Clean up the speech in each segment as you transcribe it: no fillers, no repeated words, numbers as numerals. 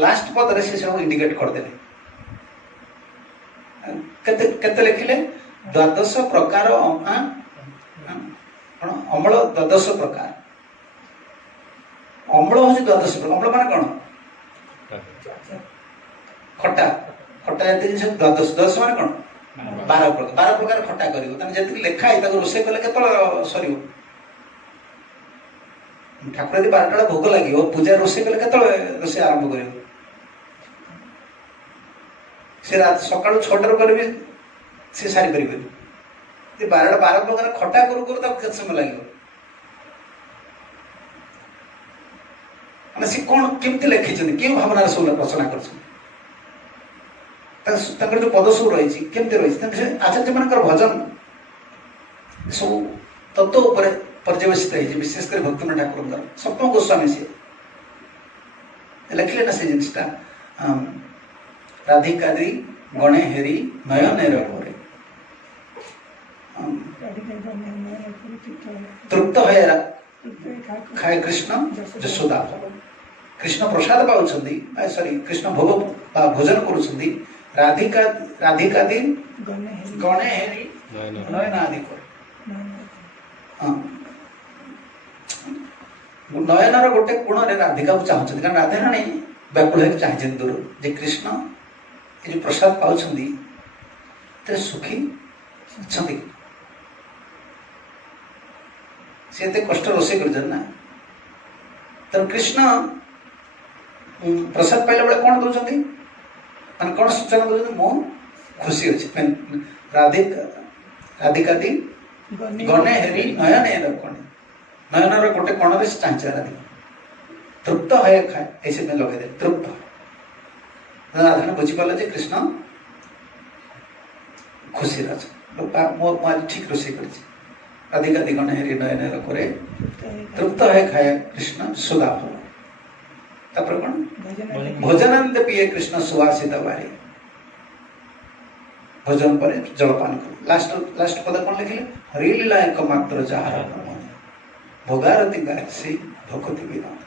Last पदरे से सब indicate करदेले केते लिखिले 12 प्रकार अम्ल 12 प्रकार अम्ल हूँ 12 प्रकार अम्ल मान कौन खटा खटा जाती जिन 12 मान कौन 12 प्रकार खटा कर जी लिखाई रोषे कले के सर ठाकुर यदि 12टा भोग लगे पूजा रोषे कले के रोषे आरंभ कर सका 6टार कले भी सी सारी पारे 12 प्रकार खटा करू केते समय लगे सी कौन केमती लिखी क्यों भावना सब रचना कर जो पद सब रही केमती रही आचार्य मान भजन सब तत्व पर्यवेसित है विशेषकर भक्तिनाथ ठाकुर सप्तम गोस्वामी सी लिखिले ना से जिनटा राधिकादी गणे हेरी नयन रे तृप्त है खाए कृष्ण यशोदा कृष्ण प्रसाद पाँच सॉरी कृष्ण भोग भोजन करुँच राधिकादी गणे हेरी नयन आदि नयनर गोटे गुण राधिका को चाहते कारण राधा राणी व्याकुल चाहिए दूर जे कृष्ण ये जो प्रसाद पाँच सुखी अच्छा सी एत कष्ट रोषे कर तेणु कृष्ण प्रसाद पाइला बेले कौन दौरान मैंने कौन सूचना दौरान मो खुशी अच्छे राधिकादी गणे हेरी नयन नयनर गोटे कण से चाहे राधिका तृप्त है खाए ऐसे लगे तृप्त राधा बुझीपारे जे कृष्ण खुशी अच्छे ठीक रोषे कर राधिका दिगण हेरी नयन करे तृप्त है खाए कृष्ण सुधा फल कौन भोजनानंद पिए कृष्ण सुवासित बारी भोजन पर जलपान कर लास्ट पद कौन लिखिले हरिलीला एकमात्र जार भोगारती गाय से भक्ति विनोद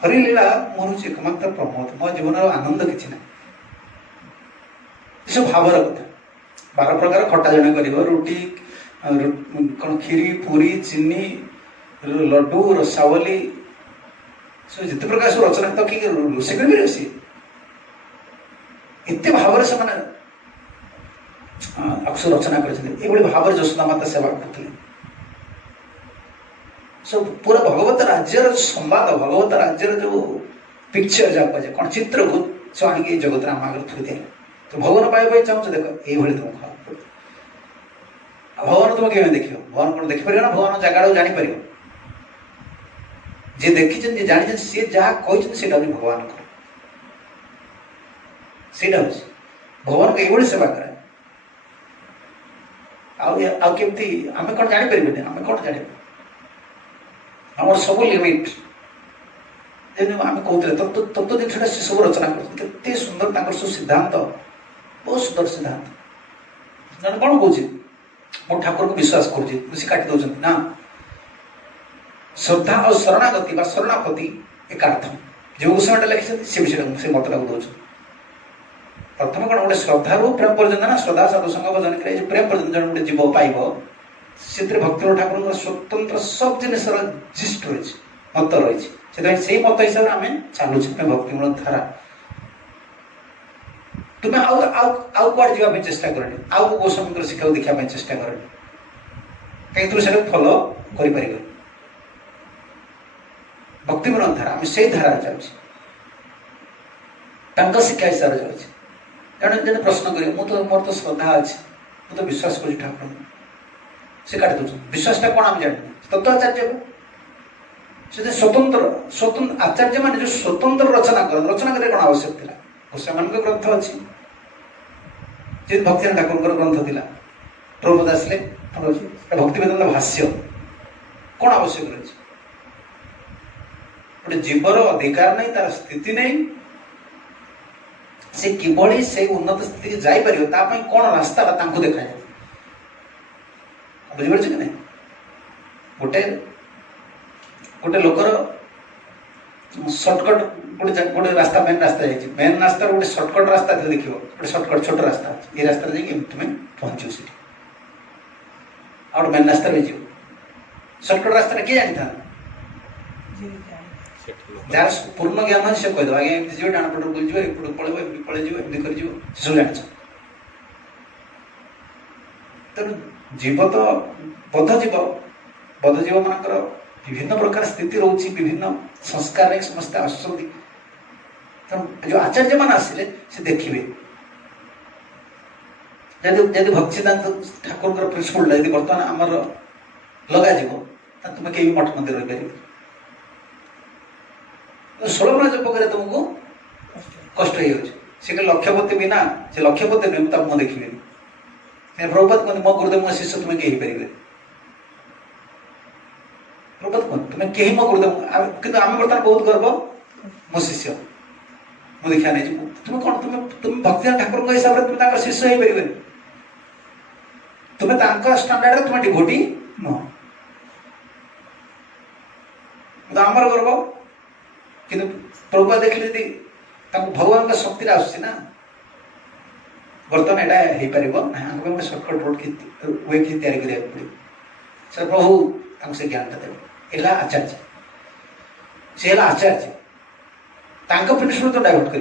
हरिलीला मोर हूँ एकमात्र प्रमोद मो जीवन आनंद किसी ना सब भावर कथा 12 प्रकार खटा जन कर रुटी कौन खीरी पूरी चीनी लड्डू रसावली जिते प्रकार सब रचना तो कि रोषे कर सी एत भाव से रचना कर भाव यशोदा माता सेवा करते सब पूरा भगवत राज्य संवाद भगवत राज्य जो पिक्चर जा कौन चित्र गुच्छ आनिक जगत आम आगे थोड़ी दिया तो भगवान पाइबा चाहूँ देख ये तुम खाओ भगवान तुम क्या देख भगवान कौन देखिपर ना भगवान जगह जापर जी देखी जानी सी जहाँ कहते भगवान भगवान को ये सेवा करे आमती आम कौन जापर आम कौन जान आम सब लिमिट आम कहते तत्व जिनसा सी सब रचना करते सुंदर सब सिद्धांत बहुत सुंदर सिद्धांत जन कौन कौन मो ठाकुर को विश्वास करुँची काटि दौरान ना श्रद्धा और शरणागति शरणापति एक अर्थम जो गोस्वामी लिखी से से मतटा को दौर प्रथम कौन गोटे श्रद्धा प्रेम पर्यटन ना श्रद्धा साधुसंग भजन कर प्रेम पर्यटन जन गोटे जीव पाइब से भक्ति ठाकुर स्वतंत्र सब जिन जिस्ट रही मत रही से मत हिसाब से आम चलुचे भक्तिमूल धारा तुम्हें आउ कड़े जावाई चेष्टा करनी आउ गोस्वामी शिक्षा देखा चेष्टा करनी कहीं तुम से फॉलो कर भक्तिमूल धारा आम से धारा चलुचे शिक्षा हिसाब से जाऊँगी तेणु जन प्रश्न कर मोर तो श्रद्धा अच्छे मुझे विश्वास कर ठाकुर से काटि दौर विश्वासटा कौन आम जान तत्वाचार्य से स्वतंत्र स्वतंत्र आचार्य मान जो स्वतंत्र रचना कर कौन आवश्यक था गोस्वामी ग्रंथ अच्छी जी भक्ति ठाकुर ग्रंथ था प्रभुपद आसले भक्ति वेदांत भाष्य कौन आवश्यक रही गोटे जीवर अधिकार नहीं तार स्थिति नहीं से किभली से उन्नत स्थिति की जापर कौन रास्ता देखा जाए बुझीपार कि नहीं गोटे गोटे लोकर सर्टकट गोटे रास्ता मेन रास्ता जाइए मेन रास्ता गोटे सर्टकट रास्ता देखिए गोटे सर्टकट छोट रास्ता ये रास्ता तुम्हें पहुंचो से मेन रास्ता भी जीव सर्टकट रास्ता किए जानी था जार पूर्ण ज्ञान से कहीद आगे एमती जीव डाण पट बुलझ एपट पड़े एमती पलि एमती कर सब जान तेणु जीव तो बद्ध जीव मान विभिन्न प्रकार स्थिति रोचे विभिन्न संस्कार समस्त आसुँच तेणु जो आचार्य मान आसिले से देखिए जदि भक्तिसिद्धांत ठाकुर प्रिंसिपल यदि बर्तमान आमर लग तुम्हें कहीं मठ मंदिर रही पार 16 माला जप करे तुमको कष्ट हो लक्ष्यपति बिना से लक्ष्यपति नुहे मुझे देखिए प्रभुपाद कहते मो गुरुदेव मो शिष्य तुम्हें कहीं पारे प्रभुपाद कहते तुम्हें कहीं मो गुरुदेव कि आम बर्तमान बहुत गर्व मो शिष्य मो देखा नहीं तुम कौन तुम भक्ति ठाकुर हिसाब से तुम शिष्य हो पारे तुम्हें स्टांडार्ड तुम डिभोटी नुह आमर गर्व कि प्रभुपाद देखिले यदि भगवान का शक्ति आसूसी ना बर्तमान यहाँ हो पार ना गोटे सर्टकट रोड वे कि तैयारी करा पड़े प्रभु से ज्ञानटा देवे एला आचार्य सी आचार्य प्रिंसिपल तो डाइवर्ट कर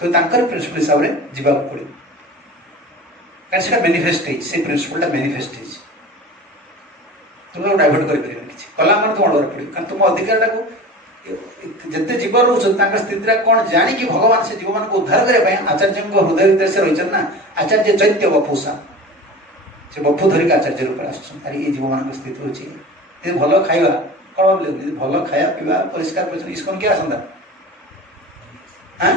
तो प्रिंसिपल हिसाब से जीवा पड़े कहीं मैनिफेस्ट से प्रिंसिपल मैनिफेस्ट तुम डाइवर्ट कर कला मान तुम अड़र पड़े कारण तुम अधिकार को जिते जीव रोच स्थिति कौन जाणिकी भगवान से जीव मान को उद्धार करने आचार्य हृदय भितर से रही ना आचार्य चैत्य बपुषा से बपु धरिक आचार्य रूप ये जीव मान स्थिति होती भल खाଇବା कौन भाव भल खाया पीवा परिष्कार परिच्छन इस्कन किए आसंता हाँ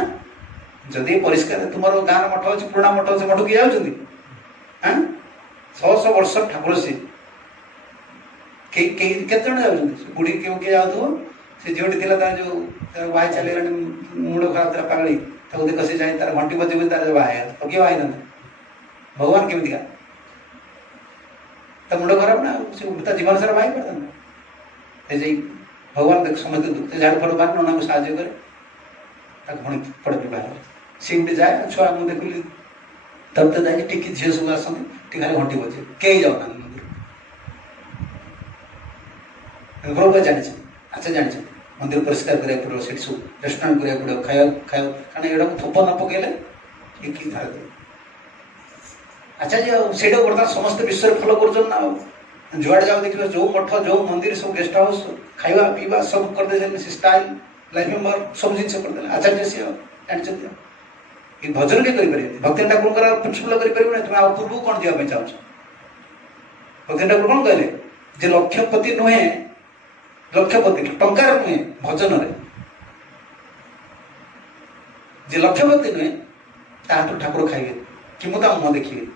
जदि परिष्कार तुम गाँव मठ अच्छे पुराणा मठ अच्छे मठ किए हाँ 100 वर्ष ठाकुर सी केते जन जाऊँ बुढ़ी क्यों किए जाऊ से झीटी थी जो बाहे चली मुंड खराब था पागड़ी देख से जाए तार घंटी बजे बजे तार बाहे तो किए बाहे भगवान केमी मुंड खराब ना से जीवन सारा बाहे पड़ता भगवान देख समझते दुख झाड़ फड़ बाहर नना को साहय करे पुणी पड़े बाहर सी गोटे जाए छुआ मुझे देखी तब तो जाए टिकी झील सब आसती खाली घंटी बजे कई जाऊना मंदिर प्रभु जानी अच्छा जानी मंदिर परिष्कार करा पड़ो से रेस्टोरेंट करा पड़ो खाया कारण एड़ा थोप न पकड़े कि धार आचार्य से बर्तमान समस्त विश्व फलो कर जुआड़े जाओ देखिए जो मठ जो मंदिर सब गेस्ट हाउस खाଇବା पीवा सब करदे स्टाइल लाइफ मेम्बर सब जिन करदे आचार्य से जानते भजन भी करें भक्ति ठाकुर प्रिंसिपल करें तुम आ पूर्व कौन जावाई चाहो भक्ति ठाकुर कौन कहले जे लक्ष्यपति नुहे लक्ष्यपति टंकार नुहे भजन जे लक्ष्यपति नुहे तो ठाकुर खाइए कि मुझे मुह देखिए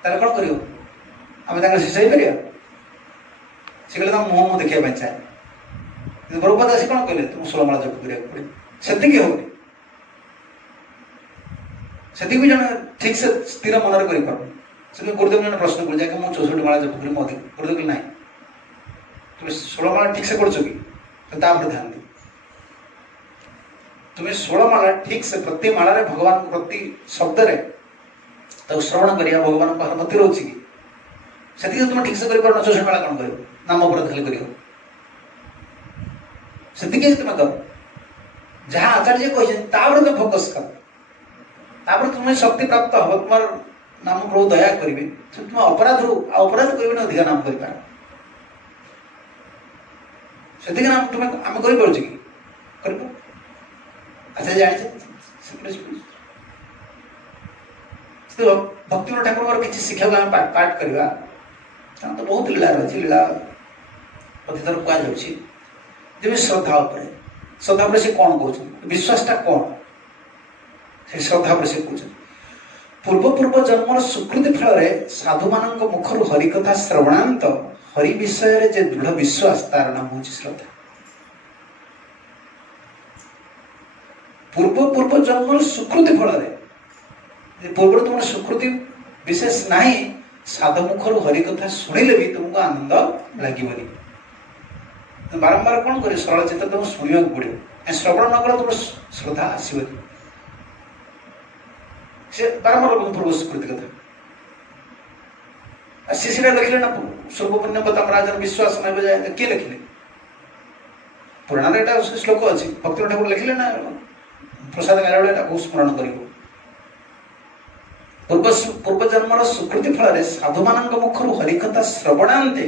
कौन कर शिष्य हो पार से कहले मुह मुह देखा चाहे प्रभुपाद आसी कौन कहले तुम 16 माला जप करा पड़े से हो से भी जन ठीक से स्थिर मन कर गुरुदेव जन प्रश्न कर जाए मुझे 64 माला जप करी अधिक गुरुदेव कहले ना तुम 16 माला ठीक से कर तो ध्यान दे तुम्हें 16 माला ठीक से प्रति माला रे भगवान प्रति शब्द रे तो श्रवण करिया भगवान पाखर मत रोची कि से तुम ठीक से कर 64 माला कौन कर नाम अपराध खाली कर से तुम कर जहाँ आचार्य कहते तुम फोकस कर तुम्हें शक्ति प्राप्त हम तुम नाम प्रभु दया करेंगे तुम अपराध अपराध कर अधिक नाम कर नाम तुम्हें आम कर अच्छा जाने भक्ति ठाकुर किसी शिक्षा को पाठ करवा तो बहुत लीला रही लीला प्रतिथर कहुच्छी श्रद्धा श्रद्धा से कौन कौन विश्वासटा कौन से श्रद्धा से कौन पूर्व पूर्व जन्मर स्वीकृति फल साधु मान मुखर हरिकथा श्रवणांत हरि विषय जे दृढ़ विश्वास तार नाम हूँ श्रद्धा पूर्व पूर्व जन्मर स्वीकृति फल पूर्व तुम स्वीकृति विशेष ना साधु मुखर हरि कथा शुणिले भी तुमको आनंद लगे। बारंबार कौन करे सरल चित्त तुम शुणा पड़ो। श्रवण न कल तुम श्रद्धा आसबनी। से बारंबार पूर्व स्मृति कथा सीसीटा लिखिले ना सर्वपुण्य पतम राजन विश्वास न बजाय किए लिखिले पुराण एटा श्लोक अच्छी भक्ति ठाकुर लिखिले ना प्रसाद मेला बेले स्मरण कर पूर्व जन्मर सुकृति फल साधु मान मुखर हरिकथा श्रवणांते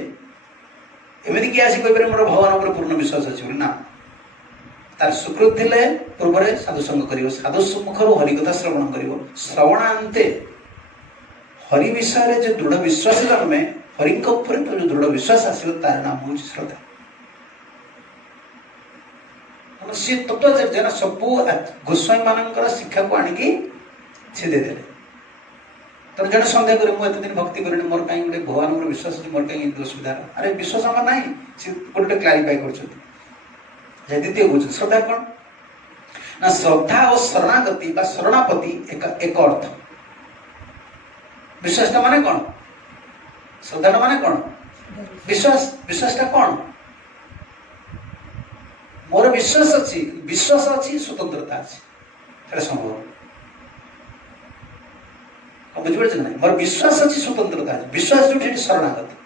एमती किए आसी कह मोर भगवान पर पूर्ण विश्वास अच्छी ना तार सुकृत थे पूर्व साधु संग कर साधु मुखर हरिकथा श्रवण कर श्रवणांते हरि विषय जो दृढ़ विश्वास जन्मे हरि जो दृढ़ विश्वास आसो तार नाम हूँ श्रद्धा। सी तत्वाचार्य सबू गोस्वामी मान शिक्षा को आणिकी सी देदे तर जन सन्देह कर मुझे दिन भक्ति कर मोर कहीं गोटे भगवान विश्वास अच्छी मोर कहीं असुविधा अरे विश्वास आम ना सी गोटे क्लारिफाई कर द्वितीय बुझ श्रद्धा कौन ना श्रद्धा और शरणागति शरणापति एक अर्थ विश्वास माने कौन श्रद्धा माने कौन विश्वास कौन मोर विश्वास अच्छी स्वतंत्रता अच्छी संभव बुझे ना मोर विश्वास अच्छी स्वतंत्रता अच्छी विश्वास जो शरणागत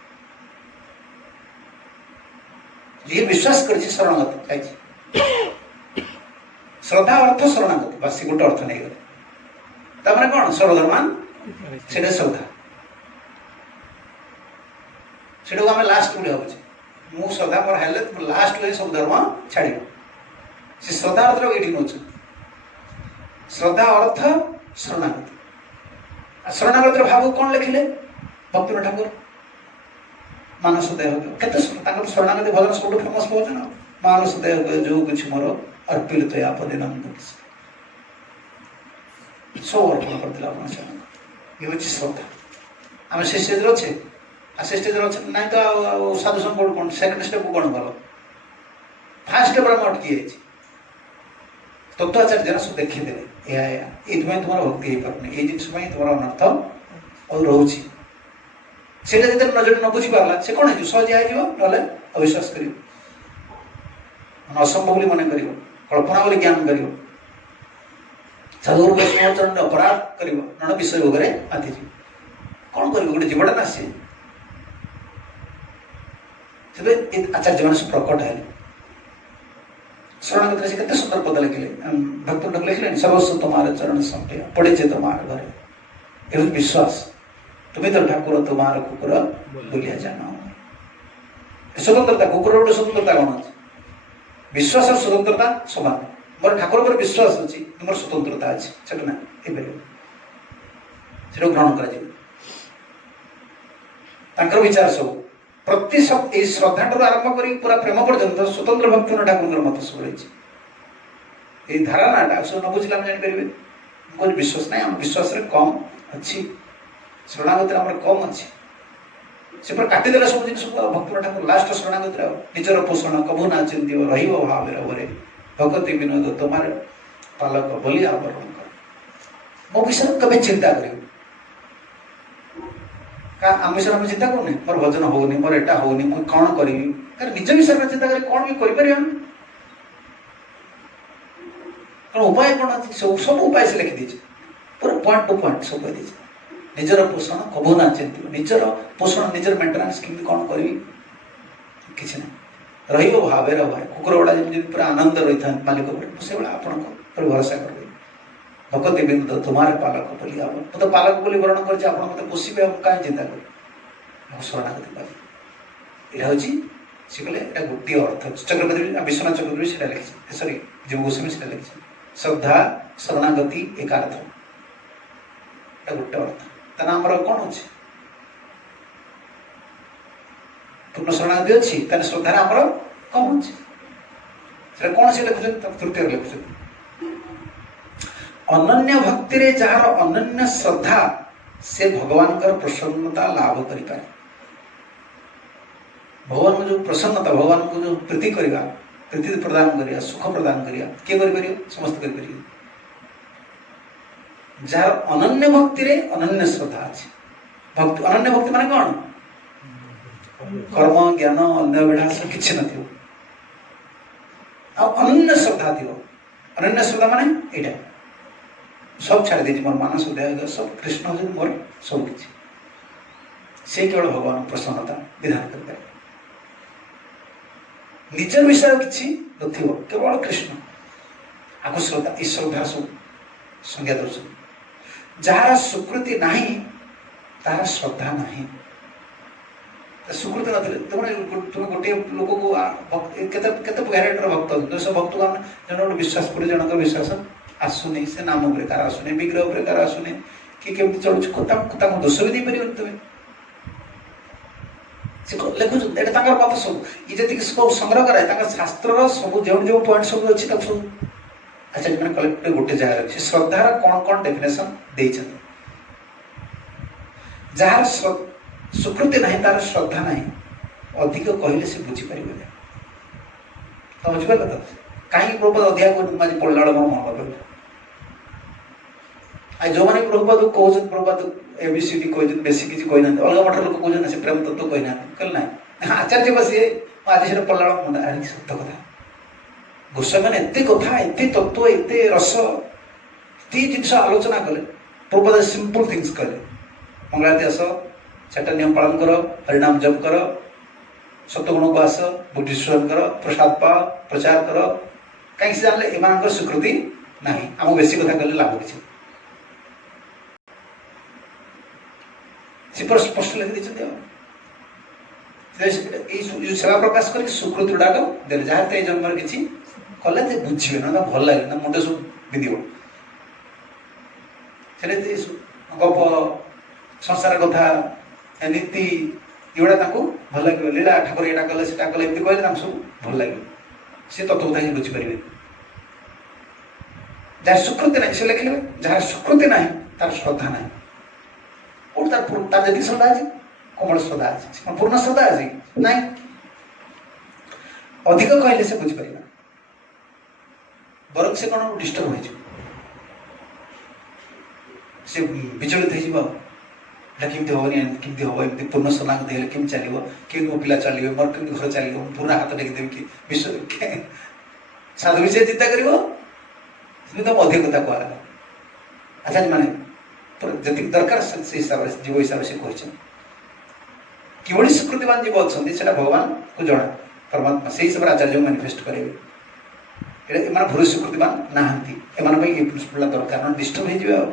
जी विश्वास कर शरणागत श्रद्धा अर्थ शरणागत बस गोटे अर्थ नहीं गले कौन सर्वधर्मान से श्रद्धा से आम लास्ट बोली भावुचे मु श्रद्धा मोर हेल्ले लास्ट में सब धर्म छाड़ से श्रद्धा अर्थ ये नौ श्रद्धा अर्थ शरणागति शरणागति भाव कौन लिखिले भक्ति ठाकुर मानस देह के शरणागति भजन सब फेमस भजन मानस देह जो कुछ मोर अर्पित तो आपदे नंद सब अर्पण कर ये हूँ श्रद्धा आम से स्टेज अच्छे से स्टेज अच्छे ना तो साधु संग कौन सेकेंड स्टेप को कौन भल फास्ट स्टेप में अटकी जाइए तत्वाचार्य सब देखीदे ये तुम भक्ति हो पारनी ये जिन तुम अनर्थ और रोचे से जो न बुझी पारा से कौन हो सहजिया हो ना अविश्वास कर असंभव मन कर कल्पना बोली ज्ञान कर साधु वैष्णव अपराध कर नण विषय भोगे आदि कौन कर गोटे जीवटा ना सी आचार्य मान प्रकट है शरणागत से केते सुंदर पद लिखिले भक्त ठाकुर लिखिले सर्वस्व तुम्हारे चरण संप्रिय पड़े तुम्हारे घरे ये विश्वास तुम्हें तो ठाकुर तुम्हारे कुकुर बोलिया जाना स्वतंत्रता कुकुर गोटे स्वतंत्रता कौन अच्छे विश्वास और स्वतंत्रता समान मोर ठाकुर पर विश्वास अच्छी तुम स्वतंत्रता अच्छी से ना ये ग्रहण कर विचार सब प्रति श्रद्धा आरंभ कर पूरा प्रेम पर्यंत स्वतंत्र भक्ति ठाकुर मत सब रही धारणा सब न बुझे आम जापर कोई विश्वास ना आम विश्वास कम अच्छी शरणागति आम कम अच्छी से पूरा काटिदेला सब जिन भक्त ठाकुर लास्ट शरणागति निजर पोषण कभू ना चिंत रवे भगवती विनोद तुम्हारे पालक बोली आवरण कर मो विषय कभी चिंता कर आम विषय में चिंता करनी मोर भजन होनी मोर एटा होनी मुझे कौन करी निज विषय में चिंता कर कौन भी कर उपाय कौन अच्छे सब उपाय से लिखी दीजिए पूरा पॉइंट टू पॉइंट सब कही निजर पोषण कभू ना चिंत निजर पोषण निजर मेन्टेनान्स केमती कौन करी किसी ना भावे भाई कुकुर गुड़ा जमी पूरा आनंद रही था मालिक से आपण भरोसा कर भगवती बिंदु तुम्हारे पालक बोली मत पालक बोली वर्ण कर मत पोषे कहीं चिंता कर शरणागति यहाँ सी कहले गोटे अर्थ चक्रवर्ती विश्वनाथ चक्रवर्ती से लिखी सरी जीव गोस्वामी से लिखी श्रद्धा शरणागति एक अर्थ गोटे अर्थ ता आम कौन अच्छे पूर्ण शरणागति अच्छी तेज श्रद्धार आमर कम अच्छे कौन से लिखुं तृतीय लिखुं अनन्य भक्ति रे जार अनन्य श्रद्धा से भगवान प्रसन्नता लाभ करें भगवान को जो प्रसन्नता भगवान को जो प्रीति करवा प्रीति प्रदान करिया सुख प्रदान करिया किए कर समस्त कर जार अनन्य भक्ति रे अनन्य श्रद्धा अच्छे भक्ति अनन्य भक्ति माने कौन? कर्म ज्ञान अन्य अभिलाष किसी न अनन्य श्रद्धा थी। अनन्य श्रद्धा माने यहाँ सब छाड़ दे मोर मानस देह सब कृष्ण हूँ मोर सब किसी से केवल भगवान प्रसन्नता विधान कर निजर विषय किसी नथिव केवल कृष्ण आगु श्रद्धा ई श्रद्धा सब संज्ञा दौर जार स्वीकृति नहीं तार श्रद्धा नहीं स्वीकृति ना तुम गोटे लोक को केते भैराइटर भक्त जो सब भक्त को जन गोटे विश्वास कर जनक विश्वास आसुनी से नाम उपरे कार आसुनी विग्रह उपरे कार आसुनी कि केमती चलुछ दोष भी नहीं पार तुम्हें लिखुच मत सब ये जी संग्रह कराए शास्त्र सब जो जो पॉइंट सब अच्छी सब आचार्य मैंने कलेक्ट गोटे जगह रखी श्रद्धार कौन कौन डेफिनेशन देइछन जार स्वीकृति नहीं तार श्रद्धा नहीं अधिक कहले से बुझी पारे तो बुझिपार तो कहीं प्रभुपद अध्याय आज पढ़ला मोर मन पड़े आज जो मैंने प्रभुपद कहते प्रभुपद एबीसीडी कहते बेसी किसी कहना अलग मठ लोक कहते से प्रेम तत्व कहना कल ना आचार्य बस ये आज से पढ़ला मुंडा आनी सत्य कथा गोस्वामी मैंने एत कथा एत तत्व एत रस ये जिन आलोचना कले प्रभुपद सिंपल थिंग्स कले मंगलाती आस 4टा नियम पालन कर हरिनाम जप कर सत्वगुण को आस बुद्धि सुधार कर प्रसाद पा प्रचार कर कहीं जानले एमान स्वीकृति नहीं आम बेसी कथा कले लाभ किसी स्पष्ट लिखि सेवा प्रकाश कर स्वीकृति गुड़ाक दे जहाँ ते जन्म किसी कले बुझे ना भल लगे ना मुंड सब विधि गप संसार कथा नीति एगुड़ा भल लगे लीला ठाकुर यहाँ कले से कले एमती कहले सब भल लगे सी तत्व कथा ही बुझीपारे जहाँ स्वीकृति ना से लिखे जहाँ स्वीकृति ना तार श्रद्धा ना और तार जी श्रद्धा अच्छे कोमल श्रद्धा अच्छे पूर्ण श्रद्धा अच्छे ना अधिक कहले से बुझीपार बरং से कौन डिस्टर्ब हो विचलित होमती हेनी कमी हम एमती पूर्ण सोना देखे कमी चलो कि मो पिला चलो मोर कमी घर चलो पूरा हाथ टेकिदेवी कि विश्व साधु विषय चिंता कर अधिक कथा कहला आचार्य मैंने जी दरकार से हिसाब से जीव हिसाब से कहते कि स्वीकृतिवान जीव अच्छा भगवान को जना परमात्मा से हिसाब से आचार्य मैनिफेस्ट करेंगे एम भूरी स्वीकृतिवान नहांती एम प्रिंसिपल दरकार डिस्टर्ब हो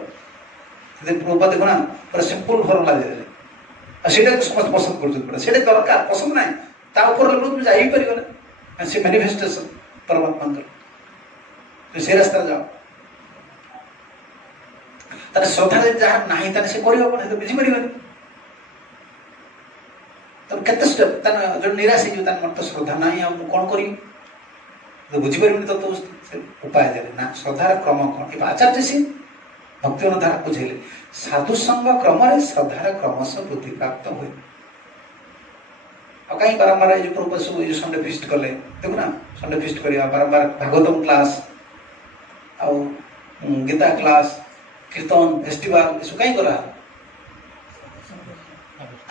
प्रभुपा देखना पूरा सिंपल फर्मुला देदेले समस्त पसंद कर दरकार पसंद ना तापर तुम जापर ना से मैनिफेस्टेशन परमात्मा से रास्ता जाओ तार श्रद्धा जहाँ ना से कर बुझीपर तब केते स्टेप जो निराश हो मन तो श्रद्धा ना कौन कर बुझीपर तो उपाय दे ना श्रद्धार क्रम कौन आचार्य सी भक्ति अनुधारा बुझेले साधु संग क्रम श्रद्धार क्रमश वृद्धि प्राप्त हुए कहीं बारंबार जो प्रभु सब संडे फिस्ट कले देखो ना संडे फिस्ट करवा बारंबार भागवतम क्लास आउ गीता क्लास कीर्तन फेस्टिवल ये कहीं करा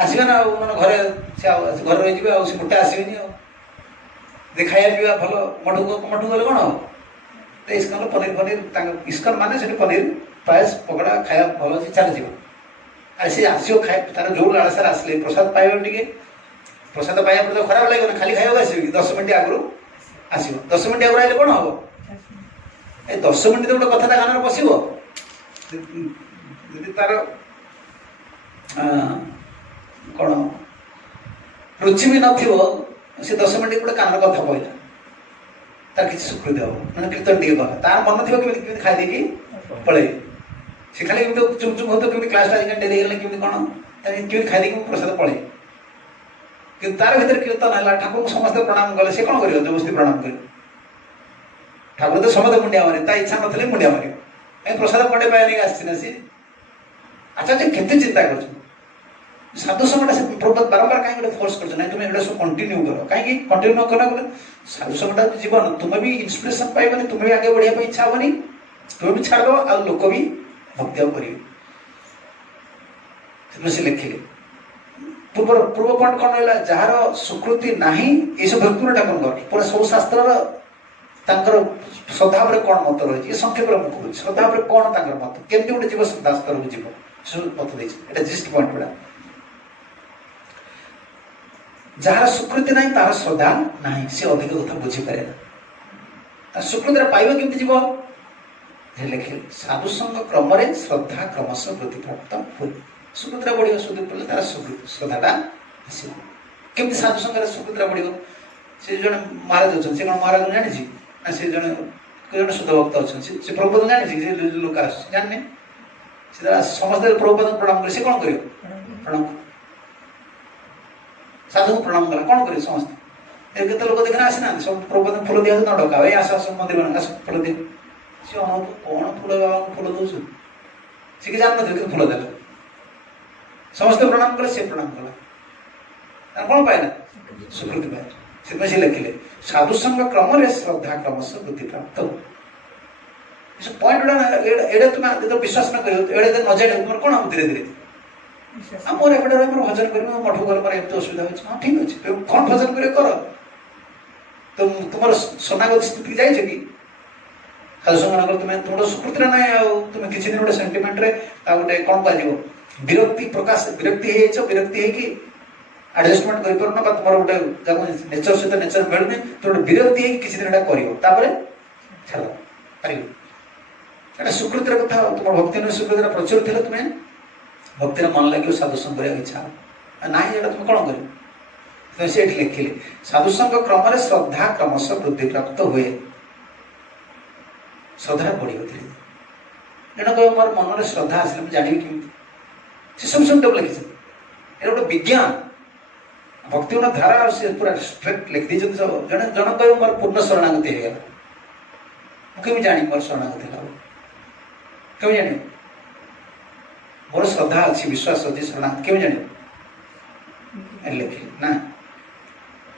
आसवे ना मैंने घरे घर रही मोटे आसबे खाया पीवा भल मठू मठू गले कौन हम इस्कन पनीर पनीर इस्कन माने पनीर पायस पकड़ा खाया भल से चली सी आसो खाए तार जो लालसा आसले प्रसाद पाइब टे प्रसाद पाइबा तो खराब लगे खाली खाया आसवे कि 10 मिनट आगु आसो 10 मिनट आगु आइले कौन हम ए 10 मिनट तो गोटे कथा कान पशि तार कौन रुचि भी न से 10 मिनट गोटे कान कथा कहला तार किसी स्वीकृति हम मैंने कीर्तन टे कला तार मन थी खाई पड़े से खाली चुप चुप हो तो कमी क्लास डेरी गले कमी कौन कमी खाई प्रसाद पड़े कि तार भर कीर्तन है ठाकुर समस्त प्रणाम कले से कौन कर जबरदस्ती प्रणाम कर ठाकुर तो समस्त मुंडिया मारे इच्छा ना मुंडिया मारे कहीं प्रसाद पड़े पाए नहीं आसना सी आचार्य केते चिंता कर साधु समय से बारंबार कहीं गोटे फोर्स कर तुम एटा सब कंटिन्यू कर कहीं कंटिन्यू कला साधु समय जीवन तुम्हें भी इन्स्पिरेशन पाइबनी तुम्हें भी आगे बढ़िया इच्छा हेनी तुम्हें भी छाड़ दो आ लोक भी भक्ति कर से लिखिले पूर्व पूर्व पॉइंट कौन रहा जार स्वीकृति ना ये सब भक्ति ठाकुर पूरा सब शास्त्र श्रद्धा पर कौन मत रही है संक्षेप मुझे कहूँ श्रद्धा पर कौन मत केमती गोटे जीव श्रद्धा स्तर को जीव मत देता जिस्ट पॉइंट गुड़ा जार स्वीकृति ना तार श्रद्धा ना सी अधिक कथा बुझीपारे ना स्वीकृति पाइब केमती जीव लिखे साधुसंग क्रम श्रद्धा क्रमश वृद्धि प्राप्त हुए स्वीकृति बढ़ स्वीकृति पड़े तार श्रद्धाटा आसो केमती साधुसंग स्वीकृति बढ़ से जन महाराज अच्छे से कौन महाराज जानी ना से जन शुद्ध भक्त अच्छा से प्रभुपद जानी लोक जाने समस्त प्रभुपद प्रणाम कर कौन कर प्रणाम साधु को प्रणाम कला कौन कर समस्त केत लोक देखना आसी ना सब प्रभुपद फूल दिया न डका ए आस मंदिर बना फूल दे सी अनुभव कौन फूल बाबा फूल दौ सी कि जान न फूल देला समस्त प्रणाम कले से प्रणाम कला कौन पाइला स्वीकृति पाइला से लिखिले साधुसंग क्रम श्रद्धा क्रमश वृद्धि प्राप्त हो पॉइंट गुड़ा एडे तुम जो विश्वास न कर एडे न जाए तुम कौन हम धीरे धीरे मोर एपटे भजन कर मठ गल मोर एमती असुविधा हो हाँ ठीक अच्छे कौन भजन कर तुम शरणागत स्थिति जाइए कि साधुसंग नगर तुम तुम स्वीकृति ना तुम किसी दिन गोटे सेंटिमेंट गोटे कौन कह विरक्ति प्रकाश विरक्ति विरक्ति है एडजस्टमेंट कर तुम गोटे नेचर सहित नेचर मिलूनी तो गोटे विरक्ति किसी दिन कर छाड़ पार स्वीकृतिर कथा तुम भक्ति स्वीकृति प्रचुर थे तुम्हें भक्तिर मन लगे साधुसंग कर इच्छा ना ये तुम कौन कर से लिखिले साधुसंग क्रम श्रद्धा क्रमश वृद्धि प्राप्त हुए श्रद्धा बढ़ जन कह मोर मन में श्रद्धा आसे मुझे जानी केमी से सब सब लिखी ये गोटे विज्ञान भक्ति धारा से पूरा स्ट्रेट लिखी जन जन कह मोर पूर्ण शरणागति हो मुझे जानी मोर शरणागति है कमी जानी मोर श्रद्धा अच्छी विश्वास अच्छी शरणागति कमी जानी लिखिले ना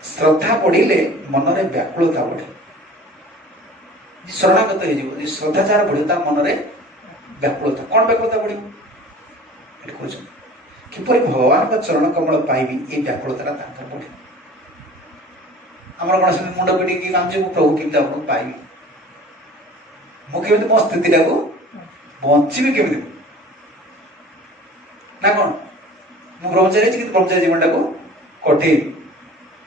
श्रद्धा बढ़िले मन में व्याकुलता बढ़े शरणागत हो श्रद्धा जार बढ़ मन में व्याकुलता कौन व्याकुलता बढ़ किपर भगवान का चरण कमल पाइबी ये व्याकुलता बढ़े आमर कौन मुंड पिटी कांचे प्रभु केमी आप पाइबी मुझे मो स्थिति को बची केमी ना कौन मुझे ब्रह्मचारी कि ब्रह्मचारी जीवन को कटे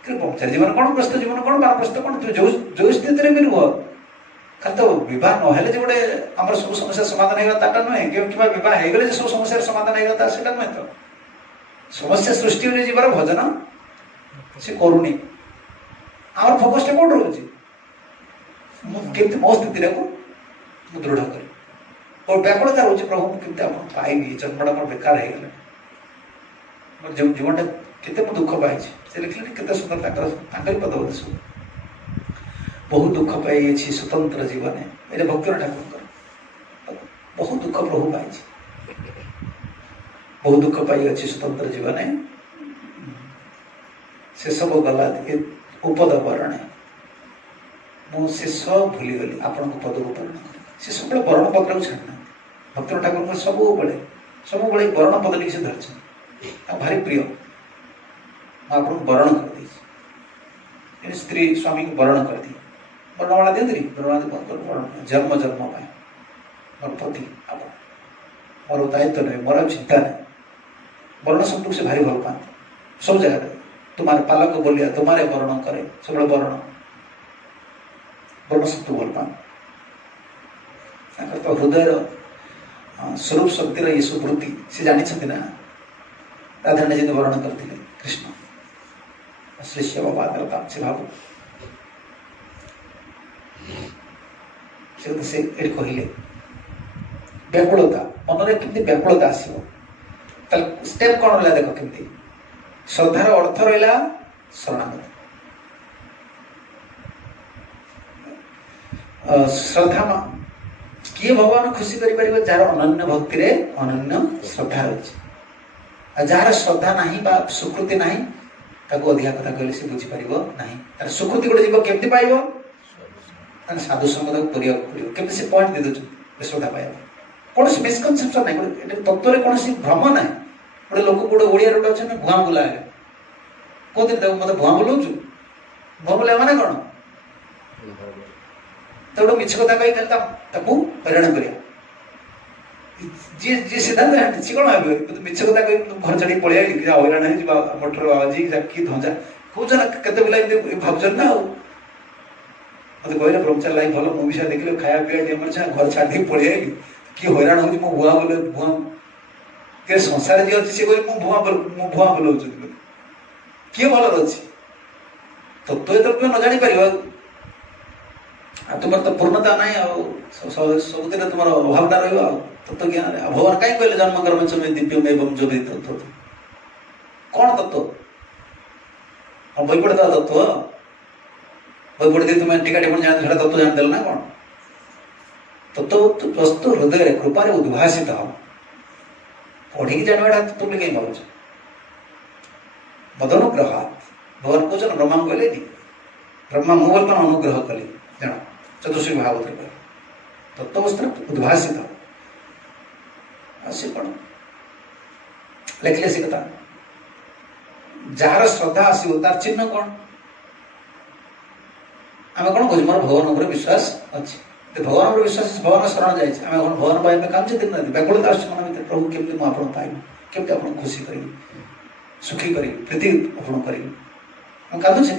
ब्रह्मचारी जीवन कौन प्रस्थ जीवन कौन बानप्रस्थ कौन जो जो स्थिति में रुह खाली तो बह ना गोटे आम सब समस्या समाधान होगा नुहे कि बह हो सब समस्या समाधान होगा नुहे तो समस्या सृष्टि हो जीवार भजन से करूनी आम फोकस कौट रोचे मो स्थिति को दृढ़ कर और व्याकुलता रोचे प्रभु मुझे आप पाइबी जन्मटा मोर बेकार हो गला मोर जीवन केते दुख पाई से लिखले केते सुंदर पद सब बहुत दुख पाई स्वतंत्र जीवन ये भक्ति ठाकुर बहुत दुख प्रभु पाई बहुत दुख पाई अच्छी स्वतंत्र जीवन से सब गला उपद वरण मु से सब भूलीगली आपण पद को वर्ण से सब वर्ण पद को छाड़ना भक्त ठाकुर सब वर्ण पद लिखी से धरछ भारी प्रिय आप वर्ण कर दी स्त्री स्वामी को वर्ण कर दी वर्णमाला दिखती वर्ण जन्म जन्म मोर पति आप मोर दायित्व नहीं मोर चिंता नहीं वर्ण शब्द से भारी भल पाते सब जगह तुम्हारे पालक बोलिया तुम्हारे वर्ण करे सब वर्ण वर्ण शब्द भल पाते तो हृदय स्वरूप शक्तिर ये सब वृत्ति से जानी ना राधा ने जिन वर्ण करते कृष्ण श्रेष्ठ बाबा से भाव से कहले व्याकुलता मन में केमती व्याकुलता आसो स्टेप कौन रहा देख केमती श्रद्धार अर्थ रहा शरणागत श्रद्धा किए भगवान खुशी कर जार अनन्य भक्ति रे अनन्य श्रद्धा रही जार श्रद्धा नहीं स्वीकृति नहीं ताको अधिका कथा कहले से बुझी पारिबो नहीं तार स्वीकृति गोटे जीव केमती पाइबो साधु संग केमती से पॉइंट दे दो श्रद्धा पाइबा कौन मिसकनसेप्शन नहीं तत्व कौन भ्रम ना गोटे लोक गोटे ओडिया गोटे अच्छे भुआ बुला कहते मत भुआ बुलाऊँ भुआ बुला माने कौन तो गोटे मिछ कथा कही हईराण कर जी जी सिद्धांत सी कौन भाव मिछ कथा कही घर छाड़ी पलि आई हईराण हो मोटर बाबाजी कि धंजा कौन ना केत पिला भावुन ना मत कहले ब्रह्मचार लाइफ भल मुझे देखिए खाया पीवा टे घर छाड़ी पलि आई कि हईराण हो भुआ बोले भुआ कि संसार जी अच्छी सी कह भुआ बुलाऊँ किए भल अच्छी तत्व तो न जापर तुम तो पूर्णता ना सबुद तुम अभावटा रहा तत्व ज्ञान भगवान कहीं कहले जन्म कर्म च दिव्यम एवं जो भी तत्व कौन तत्व बही पढ़े तत्व बही पढ़ी तुम टीका टिप्पणी जान तत्व जान ना कौन तत्व वस्तु हृदय कृपार उद्भाषित पढ़ी जानवा तुम कहीं भावुच मदनुग्रह भगवान कौन ब्रह्मा कहले ब्रह्मा मु बोल अनुग्रह कली जान चतुर्श्री भागवत तत्व वस्तु उद्भाषित से कौन लिखले से कथा जार श्रद्धा आसो तार चिन्ह कौन आम कौन कह मोर भगवान उपर विश्वास अच्छी भगवान उपर विश्वास भगवान शरण जाए भगवान पाइबा काम दिन रात व्याकुलता आस मन भर प्रभु केमती मुझे पाइबी केमती आप खुशी करी सुखी करी प्रीति अर्पण करी कांदुचे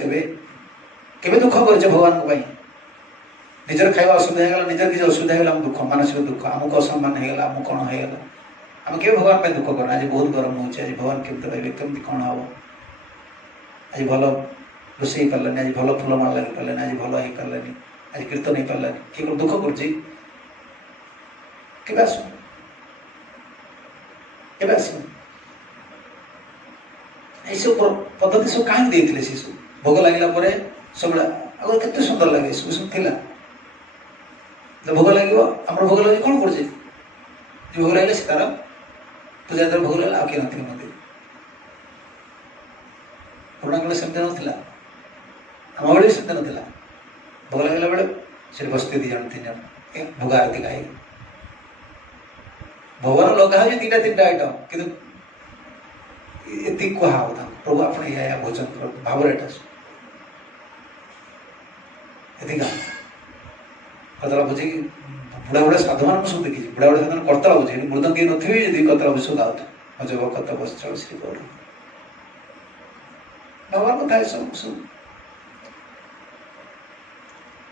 केवे दुख कर भगवान को निजर खाଇବା असुविधा होगा निजर किसी असुविधा होगा दुख मानसिक दुख आमको असम्मान होगा आम कौन होगा आम के भगवान दुख करना आज बहुत गरम हो भगवान केमती रही केमती कौन हम आज भल रोषे पार्लानी आज भल फूलमाला लगे पार्लानी आज भल हो पार्लानी आज कीर्तन हो पार्लानी किए कौन दुख कर सब पद्धति सब कहीं देते से सब भोग लगे सब केते सुंदर लगे सब थिला भोग लगे आम भोग लगे कौन कर भोग लगे से तार पूजा द्वारा भोग लगे आगे नथिले मंदिर पुराणा काल सेमती नाला आम बेले सेमती नाला भोग लगला बेले से बसते 2 जन 3 जन भोग आरती गाई भगवान लगा है 2-3 आइटम कि ये कहा प्रभु आप भोजन कर भाव कतला बुझे बुढ़ा बुढ़ा साधु मान सब देखी बुढ़ा बुढ़ा साधु करतला बुझे मृदंग किए नी जी कतला बुझ गाँव अजब कत बस श्री गौर भगवान कथा सब सब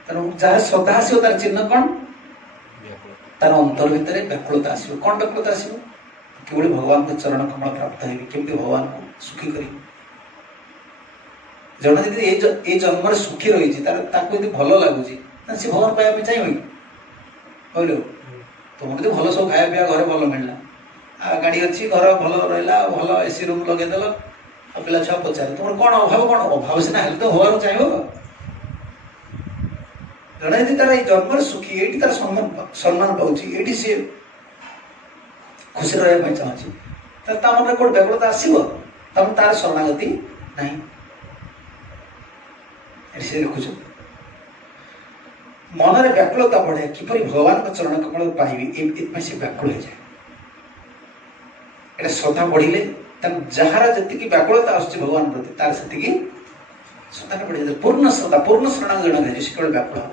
तेणु जहाँ श्रद्धा आसो तार चिन्ह कौन तार अंतर भितर व्याकुलता आसो कौन व्याकुलता आसो केवल भगवान को चरण कमल प्राप्त हो केमती भगवान को सुखी कर जन जी ये जन्म सुखी रही भल लगुच सी भगवान पाइबा चाहिए कहल तुमको जो भल सब खाया पीवा घर भल मिलला गाड़ी अच्छी घर भल रहा भल एसी रूम लगेदेल पिला छुआ पचारे तुम कौन अभाव सीना हेल्थ तो हवा चाहिए जड़े यदि तार जन्म सुखी ये तार सम्मान पाँच ये सी खुशी रहा चाहूँगी मन कौट व्याकुलता आसो तार शरणागति ना से लिखुच मनरे व्याकुलता बढ़े किपर भगवान चरण कमल पाइबी से व्याकुल हो जाए श्रद्धा बढ़िले जार जी व्याकुलता आस भगवान प्रति तार से श्रद्धा बढ़ी जाए पूर्ण श्रद्धा पूर्ण शरणागण है से केवल व्याकुल हम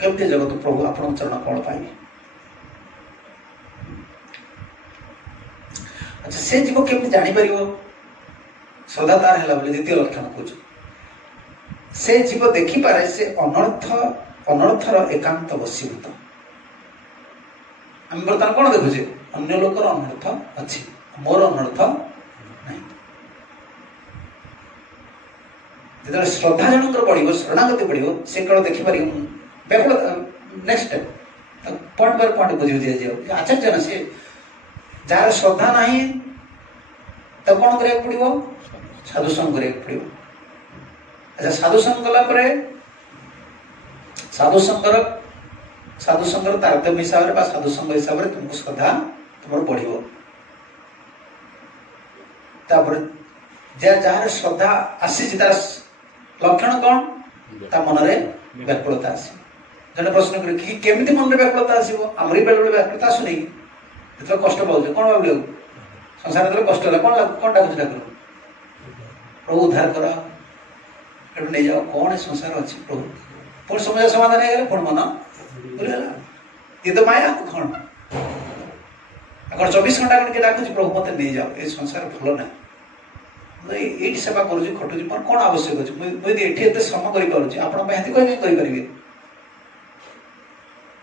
केमती जगत प्रभु आपण चरण कमल पाइबी अच्छा से जीव केमती जापर श्रद्धा तार है द्वितीय लक्षण खोज से जीव देखिपारे से अनर्थर एकांत वशीभूत आम बर्तमान कौन देखुचे अन्य लोकर अनर्थ अच्छी मोर अनर्थ नहीं जो श्रद्धा जनकर बढ़ शरणागति बढ़ से केवल देखिपार व्याकुल next step point by point बुझी दिया जाए आचार्य ना सी जार श्रद्धा ना तो कौन करा पड़ो साधुसंग करा पड़ो अच्छा साधुसंग कला साधुसंगर तारतम्य हिसाब से साधुसंग हिसाब से तुमको श्रद्धा तुम बढ़ो जार श्रद्धा आसी तार लक्षण कौन ता मन में व्याकुलता आस जन प्रश्न कर केमी मन में व्याकुलता आसो आमरी बेले बेले व्याकुलता आसुनी जो कष्ट पाऊे कौन भाव संसार जो कष्ट कौन कौन डाकुच ठाकुर प्रभु उद्धार कर नहीं जाओ कौन संसार अच्छी प्रभु पुणी समस्या समाधान हो पुणी मन भूलगला ये तो माया कौन अगर 24 घंटा कौन डाकुच प्रभु मत नहीं जाओ ये संसार भल ना मुझे ये सेवा करुँच खटुची मोर कौन आवश्यक अच्छे मुझे ये श्रम करें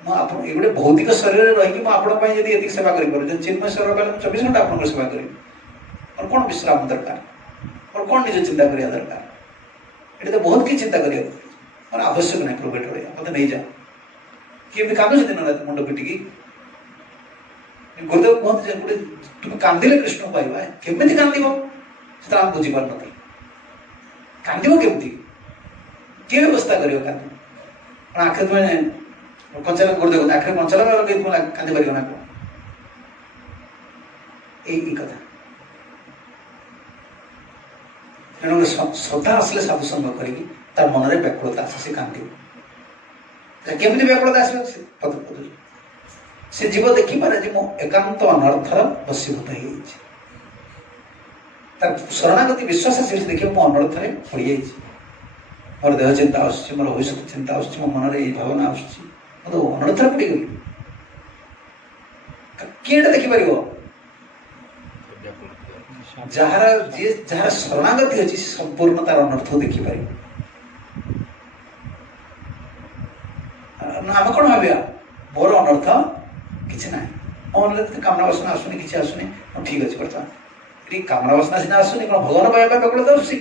मुझे गोटे भौतिक शरीर रही मुझे सेवा कर चिन्मय सेवा कले 24 घंटा आप सेवा करी और कौन विश्राम दरकार और कौन निज चिंता करिया दरकार ये तो बहुत किसी चिंता करिया मोर आवश्यक ना प्रभु मत नहीं जा किए कांदुच दिन रात मुंड पिटिकी गुरुदेव कहते गोटे तुम कांदिले कृष्ण पाइबा केमी कांद से आम बुझीपार ना कांद केमती किए व्यवस्था कर आखे तुम्हें कंचा गुरुदेव आखे कंचा लगे कांदी पार ना यही कथा तेणु श्रद्धा आसले साधुसंग कर मन में व्याकुलता आसे से कांद केमी व्याकुलता आस से जीव देखिपारे जे मो एकांत अनर्थर वशीभूत हो शरणागति विश्वास से देखिए मो अनर्थरे पड़ जाइए मोर देह चिंता आस मोर भविष्य चिंता आस मो मन में भावना आस तो अनर्थरे पड़गली किए देखिपर जार शरणागति अच्छी संपूर्ण तार अनर्थ देखिपर आम कौन भाव मोर अनर्थ किसी ना मन कामना वासना आसुनी किसी आसुनी ठीक अच्छे बर्तमान ये कामना वासना सीना आसुनी कौन भगवान पाइबा व्याकुलता आस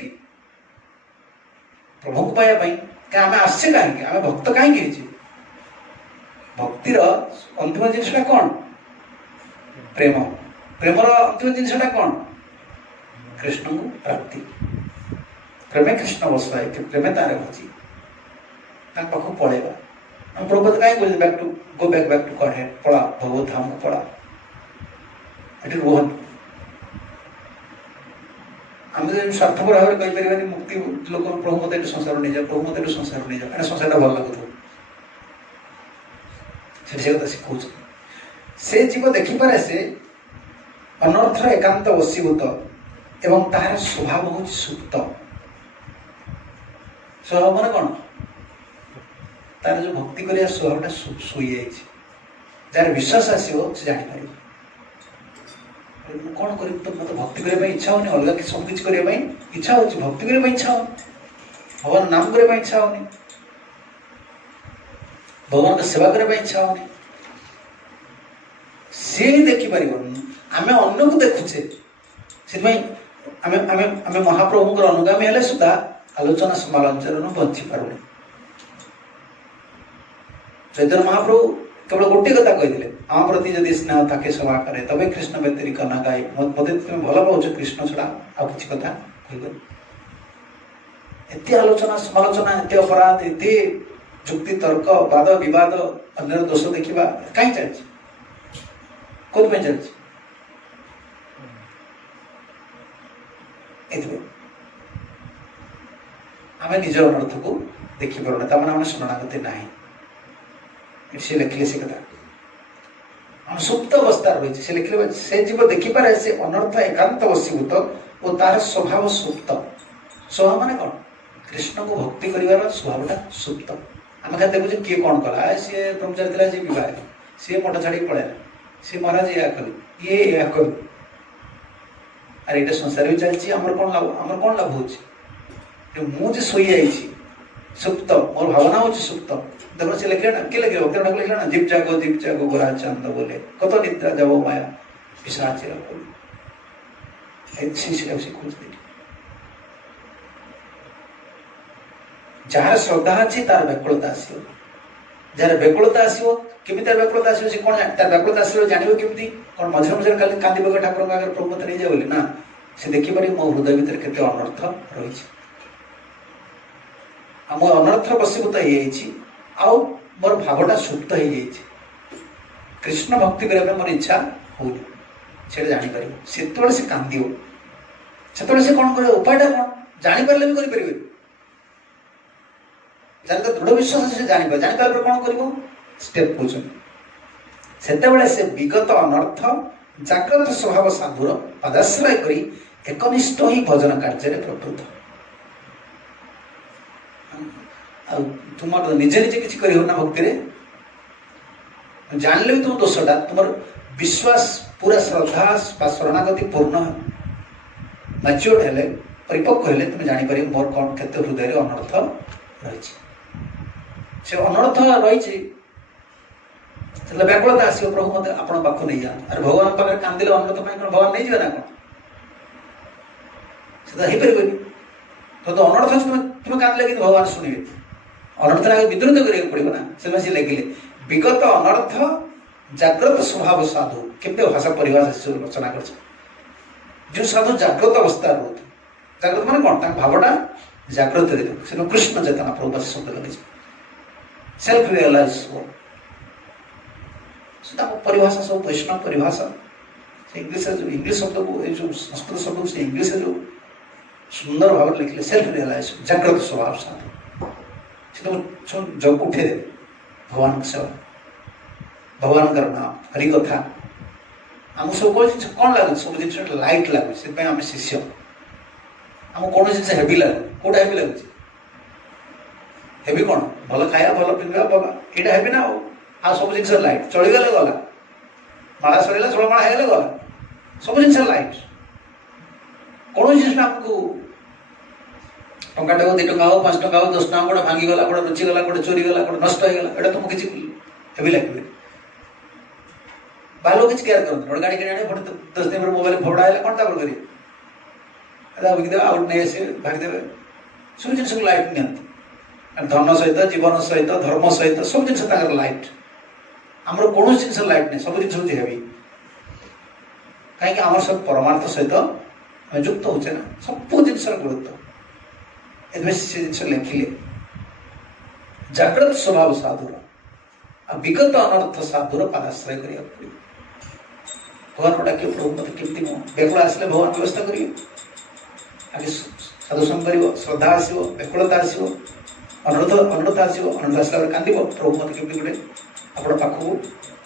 प्रभु को पाइबा आम आसे कहीं आम भक्त कहीं भक्तिर अंतिम जिनसा कौन प्रेम प्रेमर अंतिम जिनसा कौन कृष्ण को प्राप्ति प्रेमे कृष्ण बसाए प्रेमे तारे भजी पाख पलैबा हम प्रभुपद कहीं बोलते back to go back back to godhead पड़ा भगवत धाम को पड़ा ये रोहन आम स्वार्थपर भाव में कहीपर मुक्ति लोक प्रभु मत ये संसार नहीं जाओ प्रभु मत ये संसार नहीं जाओ क्या संसार भल लगुथ से कथा शिखौ से जीव देखिपारे से अनर्थर एकांत वशीभूत एवं तार स्वभाव हूँ सुप्त स्वभाव मान कौन तार जो भक्ति कर स्वभावटा शोई जार विश्वास आसो से जापर कौन कर मत भक्ति करने इच्छा होनी अलग सब किसी करने इच्छा हो भक्ति करने इच्छा हो भगवान नाम करने इच्छा होनी भगवान का सेवा करने इच्छा होनी सी देखिपर आम अन्न को देखुचे से आम महाप्रभु अनुगामी हेले सुधा आलोचना समालोचन बची पारुनी चैतन्य महाप्रभु केवल गोटे कथा कही आम प्रति जदि स्नेह ताके सेवा करे तबे कृष्ण व्यतिरिक न गाय मत तुम भल पाच कृष्ण छड़ा आ कि कथा एत आलोचना समालोचना एत अपराध एत जुक्ति तर्क वाद विवाद अन्य दोष देखा कहीं चलती कौन चलती आम निज अनर्थ को देखिपार ना शरणागति ना से लिखले से कथा हम सुप्त अवस्था रही से लिखले से जीव देखिपारे से अनर्थ एकांत वशीभूत और तार स्वभाव सुप्त स्वभाव माने कौन कृष्ण को भक्ति कर स्वभावटा सुप्त आम क्या देखुचे किए कौन कला सी ब्रह्मचारी था सी बह सी मठ छाड़ी पलैला सी महाराज या कल ये या कल अरे ये संसार भी चलती आमर कौन लाभ हो मुझे शोई आई सुप्त मोर भावना हो सुप्त देखो से लिखे ना किए लिखे भक्त ठाकुर लिखे ना जीप जागो गोरा चंद बोले कत निद्रा जब माया पिशाचिर खोज दे जार श्रद्धा अच्छी तार व्याकुलता आसो जार व्याकुलता आसो केमी तार व्याकुलता आसो से कौन तार व्याकुलता आसो जान केमी कौन मझे मझे खाली कांदी पक ठाकुर आगे प्रभु मत नहीं जाए ना से देखिपारे मो हृदय भितर केते अनर्थ रही मो अनर्थ वशीभूत हो मोर भावटा सुप्त हो कृष्ण भक्ति करने मोर इच्छा होनी से जापर से कांद से कौन कर उपायटा कौन जापर भी करें जार तो दृढ़ विश्वास से जापर कौन कर स्टेप कौन से विगत अनर्थ जाग्रत स्वभाव साधुर पदाश्रय करी एकनिष्ठ ही भजन कार्य प्रवृत्त तुम निजे निजे किसी कर भक्ति जानले भी तुम दोषटा तुम विश्वास पूरा श्रद्धा शरणागति पूर्ण मैच्योर्ड हेले परिपक्व हेले तुम जापर मोर कौन केते हृदय अनर्थ रही से अनर्थ रही व्याकुलता आसो प्रभु मत आप पाख नहीं जाए अरे भगवान पाखे कांदिले अनर्थ भगवान नहीं जाए ना कौन से तो अनर्थ तुम कांदिले कि भगवान शुणवे अनर्थ आगे विद्रुत करा पड़ो ना से लगे विगत अनर्थ जाग्रत स्वभाव साधु केमती भाषा परिभाषा रचना कर जो साधु जाग्रत अवस्था रोध जाग्रत मान कौन भावटा जाग्रत से कृष्ण चेतना प्रभु शब्द लगे सेल्फ रियलाइज परिभाषा सब वैष्णव परिभाषा इंग्लिश जो इंग्लिश शब्द को जो संस्कृत शब्द को इंग्लिश जो सुंदर भाव लिखले सेल्फ रियलाइज जाग्रत स्वभाव साधु जग उठे दे भगवान सेवा भगवान नाम हरि कथा आम सब कौन जिन कौन लगे सब जिन लाइट लगे से आम शिष्य आम कौन जिन हेवी लगे कौटा हेवी लगे हेवी कौन भल खाया भल पिंधा बाबा यहाँ हेवी ना आ सब जिन लाइट चलीगले गला माला सरला षोलमाला है गला सब जिन लाइट कौन जिन आमको टंका 2 टंका हो 5 टंका हो 10 टंका गोटे भांगीगला गोटे रुचिगला गोटे चोरीगला गोटे नष्ट होगा यहाँ तुमको किसी हेवी लगे बालों किसी केयर करते गोटे गाड़ी किने 10 दिन पर मोबाइल फोड़ा है कौन तापर करेंगे बिकदे आउट नहीं आसे भागदेवे सब जिन लाइट नि धन सहित जीवन सहित धर्म सहित सब जिन लाइट आमर कौन जिन लाइट नहीं सब जिन हेवी कहीं आम सब परमार्थ सहित युक्त होचे ना सब जिन गुरुत्व लिखिले जाग्रत स्वभाव साधुर विगत अनर्थ साधुर पदाश्रय करिया भगवान डाक प्रभु मत केमती व्याकुल आसले भगवान व्यवस्था करिए आगे साधु संग कर श्रद्धा आसो व्याकुलता आसो अनर्थ आसो अनर्थ आसला कांद प्रभु मत केमती गोटे आप पाखक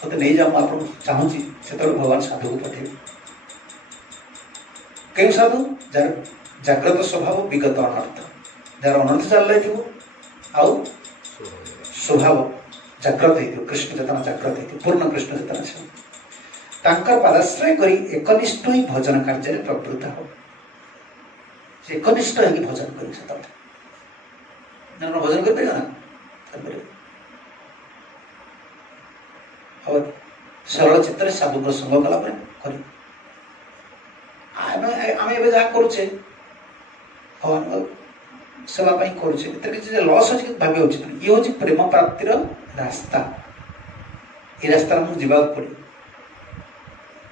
मत नहीं जाऊँ आप चाहूँगी से भगवान साधु को पठे कई साधु जार जाग्रत स्वभाव विगत अनर्थ जार अनर्थ चल रही आउ स्वभाव जाग्रत हो कृष्ण चेतना जाग्रत हो पूर्ण कृष्ण चेतना से पदाश्रय कर एकनिष्ठ ही भजन कार्य प्रवृत्त हो एकनिष्ठ है भजन कर भजन कर और सरल चित्त साधु प्रसंग कला आम जहाँ करुचे भगवान सेवा कर लस अच्छे भाव उचित ये हूँ प्रेम प्राप्तिर रास्ता ये रास्ता मुझे जावाक पड़े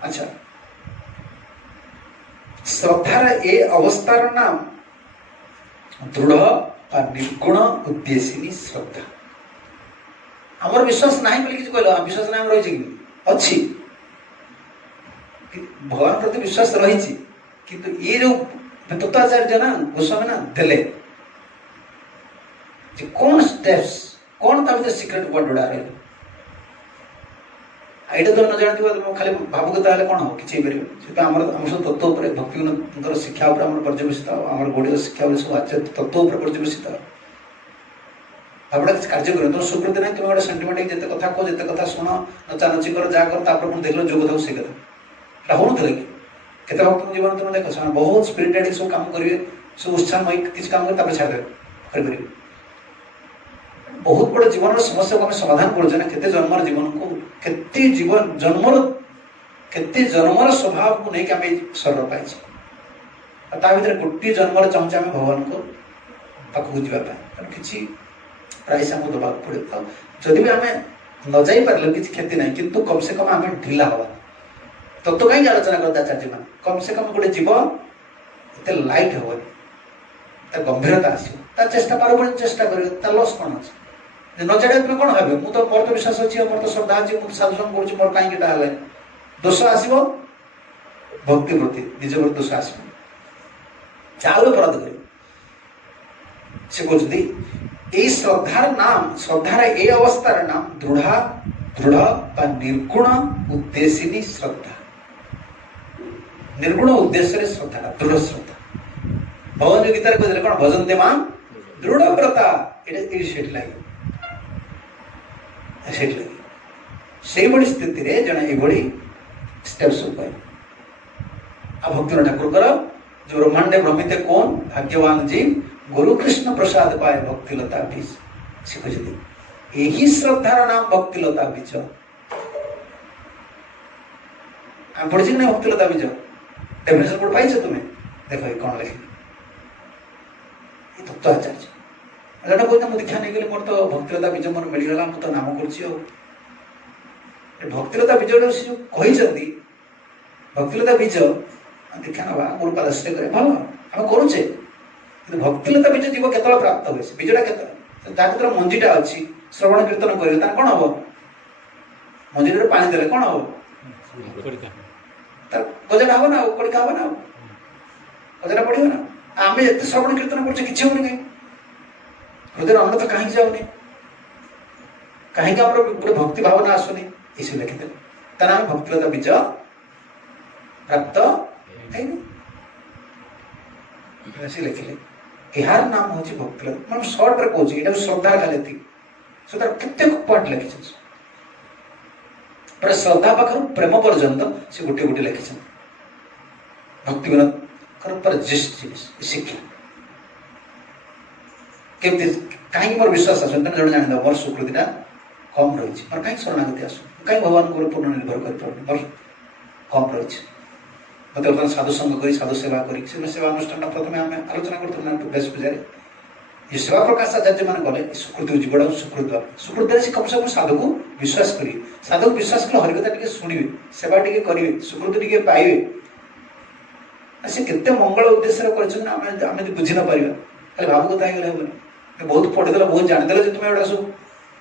अच्छा श्रद्धार ए अवस्थार नाम दृढ़ निर्गुण उद्देशिनी श्रद्धा आमर विश्वास ना बोली किसी कहल विश्वास ना रही अच्छी भगवान प्रति विश्वास रही किंतु ये जो तत्वाचार्य ना गोस्वामी ना देले कौन स्टेप्स कौन ता सिक्रेट वर्ड गुड़ा रहा यहाँ तो न जानते तुम खाली भावुकता कौन हम किसी पारे आम सब तत्व पर भक्ति शिक्षा पर्यवेसित आम गौड़ शिक्षा सब आचार्य तत्व पर पर्यवेसित भावटा किसी कार्य कर तुम सुकृति ना तुम गोटे सेंटिमेंट जिते कथा कह जिते कथा शुण नचा नची कर जहाँ कर पुणी देख जो कथा से कथा हो ना कि भक्त जीवन तुम देख बहुत स्पिरिटेड सब कम करेंगे सब उत्साहमय किसी कम कर छाड़े बहुत बड़े जीवन समस्या को समाधान कर केते जन्मर जीवन को केते जीवन जन्मर केते जन्मर स्वभाव को लेकिन आम शरीर पाई ता भर गोटे जन्मर चाहूँ आम भगवान को पाखक जावाई कि प्राइस आमको दबा पड़े जदि भी आम न जा पारे किसी क्षति ना किंतु कम से कम आम ढिला हवा तत्व कहीं आलोचना करता आचार्य मान कम से कम गोटे जीव एत लाइट हेनी गंभीरता आसो चेष्टा पार चेष्टा कर लस कौन अच्छे न जाने तुम कौन भाव मुझे मोर तो विश्वास अच्छी मोर तो श्रद्धा अच्छी मुझे साधुसंग कर मोर कहीं दोष आसो भक्ति प्रति निज प्रति दोष आसो चाहे अपराध कर से कहते श्रद्धार नाम श्रद्धार ए अवस्थार नाम दृढ़ निर्गुण उद्देशिनी श्रद्धा निर्गुण उद्देश्य श्रद्धा दृढ़ श्रद्धा भगवान जो गीतार कहते कौन भजन्ते मां दृढ़ व्रता से स्थिति रे जन ये स्टेप्स उपाय आ भक्ति ठाकुर कर जो ब्रह्मांडे भ्रमित कौन भाग्यवान जी गुरु कृष्ण प्रसाद पाए भक्तिलता बीज शिखुଛନ୍ତି यही श्रद्धार नाम भक्तिलता बीज हम पढ़ी ना भक्तिलता बीज डेफिनेशन कोड पाइछ तुम्हें देखो कौन लिखे ये तत्वाचार्य जन कहते मुझे दीक्षा नहीं गली मोर तो भक्तिलता बीज मोर मिलगला मु तो नाम कर भक्तिलता बीज कहते भक्तिलता बीज दीक्षा ना गुरुपाद आश्रय करे भल आम करुचे भक्तिलता बीज जीव केत प्राप्त हुए बीजटा के जहाँ मंजीटा अच्छी श्रवण कीर्तन करेंगे कौन हम मंजीर पानी देले कौन हम गजा हम ना कड़िका हम ना गजा पड़े ना आम एत श्रवण कीर्तन कर किसी होनी कहीं हृदय अन्न तो कहीं जाऊनी कहीं गोटे भक्ति भावना आसुनी ये लिखिदे तार आम भक्तिलता बीज प्राप्त लिखिले यार नाम हूँ भक्तिलता मैं सर्ट रे कहूँ यहाँ श्रद्धा खाली थी से तार केते पॉइंट लिखी पर श्रद्धा पाखर प्रेम पर्यंत से गोटे गोटे लिखी भक्ति विनोद पर जिस्ट जिनिस शिक्षा केमती कहीं मोर विश्वास आस जन जान मोर स्वीकृतिटा कम रही मोर कहीं शरणागति आसू कहीं भगवान को पूर्ण निर्भर कर मोर कम रही मत बर्तमान साधु संग कर साधु सेवा कर सेवा अनुष्ठान प्रथम आम आलोचना करूँ बेस पूजा ये सेवा प्रकाश आचार्य मैंने गले सुकृति जीवड़ा सुकृत सुकृत से कम से कम साधु को विश्वास करेंगे साधु को विश्वास कले हरिकथा टी शुणे सेवा टी करेंगे सुकृति टी पाइबे से केते मंगल उद्देश्य कर बुझी न पार खाली भावुक होगले हेनी बहुत पढ़ीदेल बहुत जानीदेल तुम्हें एटा सब